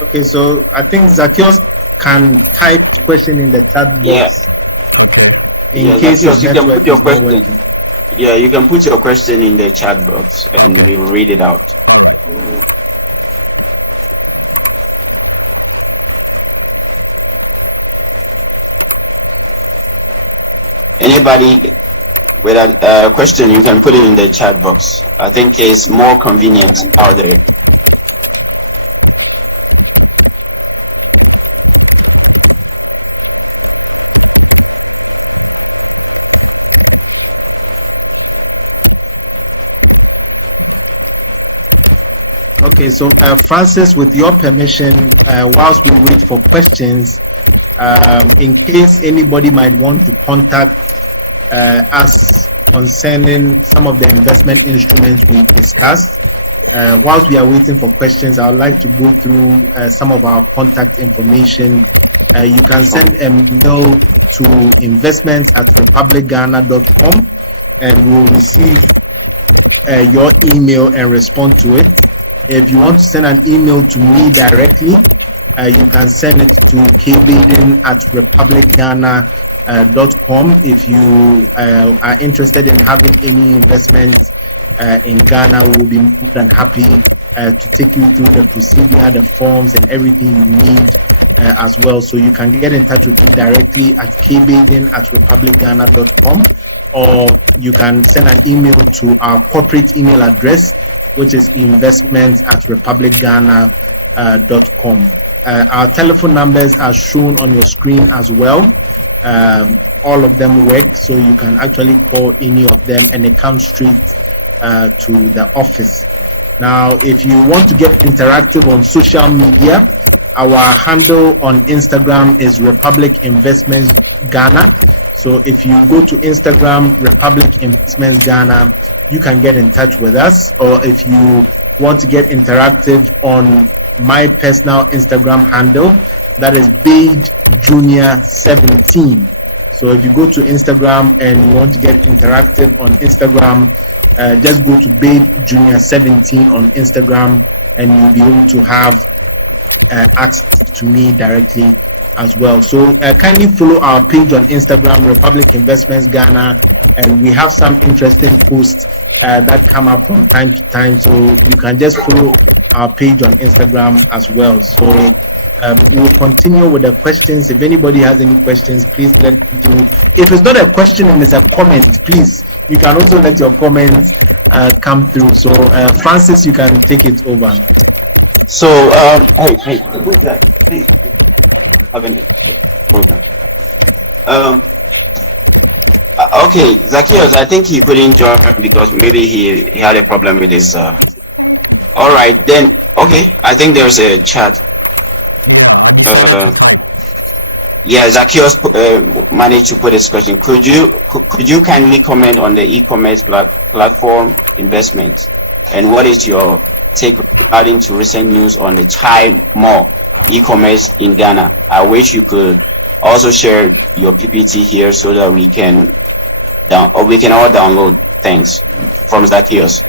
Okay, so I think Zacchaeus can type question in the chat box in case his network is not working. Yeah, you can put your question in the chat box and we will read it out. Anybody with a question, you can put it in the chat box. I think it's more convenient out there. Okay, so Francis, with your permission, whilst we wait for questions, in case anybody might want to contact us concerning some of the investment instruments we discussed, whilst we are waiting for questions, I would like to go through some of our contact information. You can send a mail to investments@republicghana.com and we'll receive your email and respond to it. If you want to send an email to me directly, you can send it to kbaden@republicghana.com. If you are interested in having any investments in Ghana, we'll be more than happy to take you through the procedure, the forms, and everything you need as well. So you can get in touch with me directly at kbaden@republicghana.com, or you can send an email to our corporate email address, which is investments@republicghana.com. Our telephone numbers are shown on your screen as well. All of them work, so you can actually call any of them and it comes straight to the office. Now, if you want to get interactive on social media, our handle on Instagram is Republic Investments Ghana. So if you go to Instagram, Republic Investments Ghana, you can get in touch with us. Or if you want to get interactive on my personal Instagram handle, that is Bade Junior 17. So if you go to Instagram and you want to get interactive on Instagram, just go to Bade Junior 17 on Instagram and you'll be able to have access to me directly as well. So kindly follow our page on Instagram, Republic Investments Ghana, and we have some interesting posts that come up from time to time. So you can just follow our page on Instagram as well. So we'll continue with the questions. If anybody has any questions, please let me know. If it's not a question and it's a comment, please, you can also let your comments come through. So Francis, you can take it over. So, hey, who's that? Hey, having it. Okay, Zacchaeus, I think he couldn't join because maybe he had a problem with his. All right, then. Okay, I think there's a chat. Yeah, Zacchaeus managed to put his question. Could you kindly comment on the e-commerce platform investments, and what is your take regarding to recent news on the Chai Mall e-commerce in Ghana? I wish you could also share your PPT here so that we can all download. Thanks. From Zacchaeus.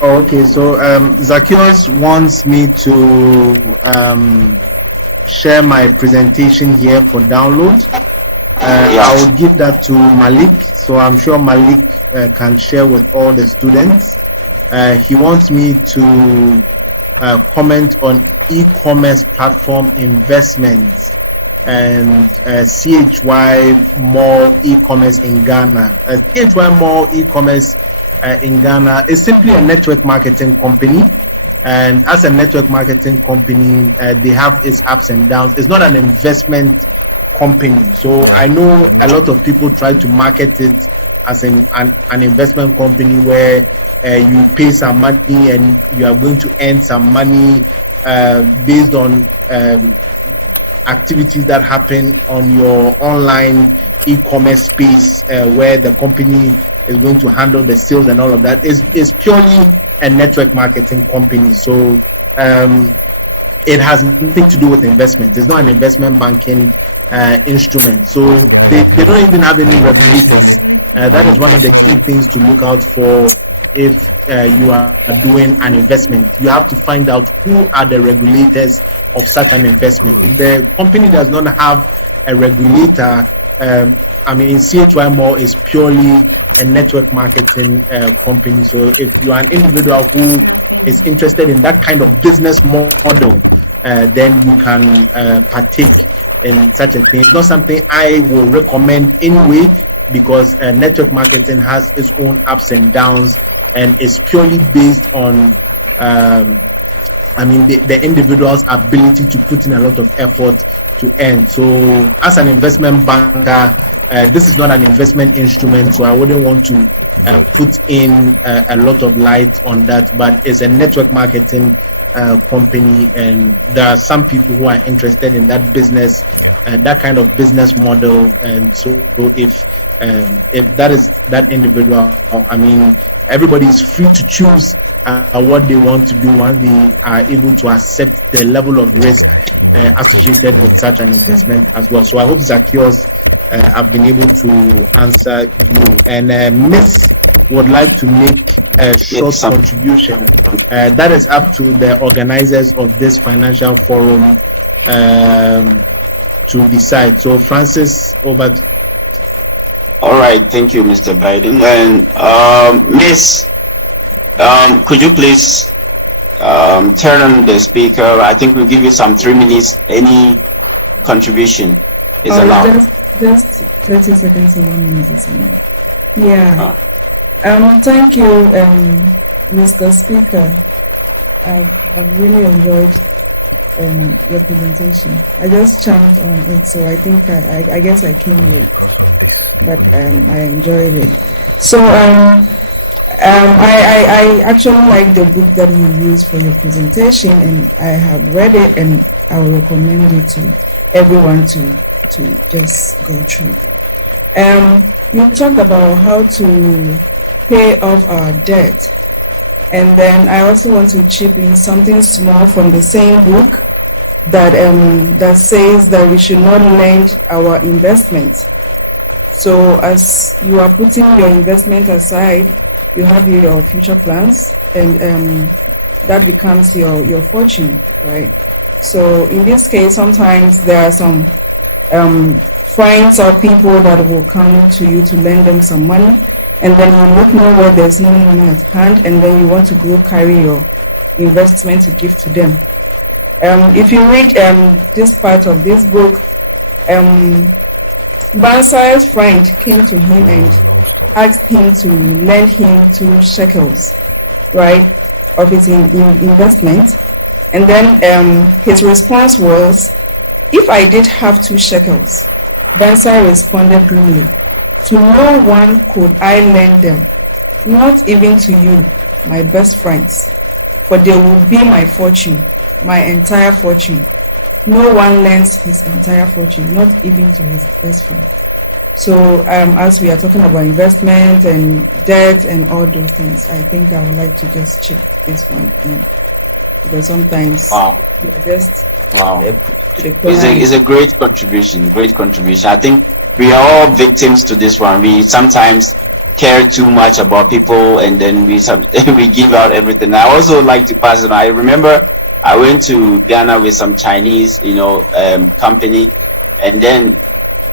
Okay, so Zacchaeus wants me to share my presentation here for download. I will give that to Malik, so I'm sure Malik can share with all the students. He wants me to comment on e-commerce platform investments and CHY More e-commerce in Ghana. CHY More e-commerce in Ghana is simply a network marketing company. And as a network marketing company, they have its ups and downs. It's not an investment company. So I know a lot of people try to market it as an investment company where you pay some money and you are going to earn some money based on activities that happen on your online e-commerce space where the company is going to handle the sales and all of that. Is purely a network marketing company. So it has nothing to do with investment. It's not an investment banking instrument. So they don't even have any regulators. That is one of the key things to look out for if you are doing an investment. You have to find out who are the regulators of such an investment. If the company does not have a regulator, CHY More is purely a network marketing company. So if you are an individual who is interested in that kind of business model, then you can partake in such a thing. It's not something I will recommend anyway, because network marketing has its own ups and downs, and it's purely based on the individual's ability to put in a lot of effort to earn. So as an investment banker, this is not an investment instrument, so I wouldn't want to put in a lot of light on that, but it's a network marketing company, and there are some people who are interested in that business and that kind of business model. And so if that is that individual, everybody is free to choose what they want to do once they are able to accept the level of risk associated with such an investment as well. So I hope, Zacchaeus, I've been able to answer you. And Miss would like to make a short contribution. That is up to the organizers of this financial forum to decide. So Francis, over to. All right, thank you, Mr. Biden. And Miss, could you please turn on the speaker? I think we'll give you some 3 minutes. Any contribution is allowed. Just 30 seconds or 1 minute is enough. Yeah. Thank you, Mr. Speaker. I've really enjoyed your presentation. I just jumped on it, so I think I guess I came late, but I enjoyed it. So I actually like the book that you used for your presentation, and I have read it, and I will recommend it to everyone to just go through it. You talked about how to pay off our debt, and then I also want to chip in something small from the same book that that says that we should not lend our investments. So as you are putting your investment aside, you have your future plans, and that becomes your fortune, right? So in this case, sometimes there are some friends or people that will come to you to lend them some money, and then you look nowhere, there's no money at hand, and then you want to go carry your investment to give to them. If you read this part of this book, Bansai's friend came to him and asked him to lend him 2 shekels, right, of his investment. And then his response was, "If I did have 2 shekels," Bansai responded grimly, "to no one could I lend them, not even to you, my best friends, for they would be my fortune, my entire fortune. No one lends his entire fortune, not even to his best friend." So as we are talking about investment and debt and all those things, I think I would like to just chip this one in, because sometimes you're just It's a great contribution. I think we are all victims to this one. We sometimes care too much about people, and then we give out everything. I also like to pass it on. I remember I went to Ghana with some Chinese, company, and then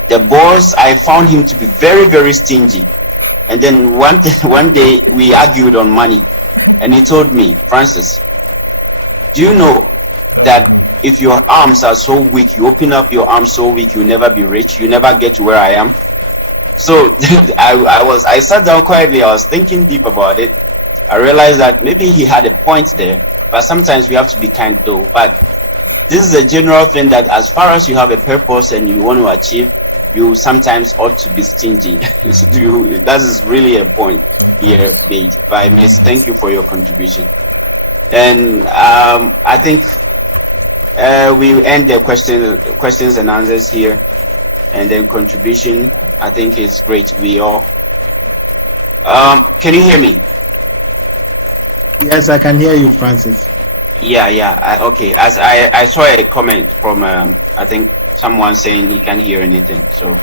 the boss, I found him to be very, very stingy. And then one day we argued on money, and he told me, "Francis, do you know that if your arms are so weak, you open up your arms so weak, you'll never be rich, you never get to where I am? So I sat down quietly, I was thinking deep about it. I realized that maybe he had a point there, but sometimes we have to be kind though. But this is a general thing that as far as you have a purpose and you want to achieve, you sometimes ought to be stingy. That is really a point here made by Miss. Thank you for your contribution. And I think we end the questions and answers here, and then contribution. I think is great. We all. Can you hear me? Yes, I can hear you, Francis. Yeah. Okay. As I saw a comment from I think someone saying he can't hear anything. So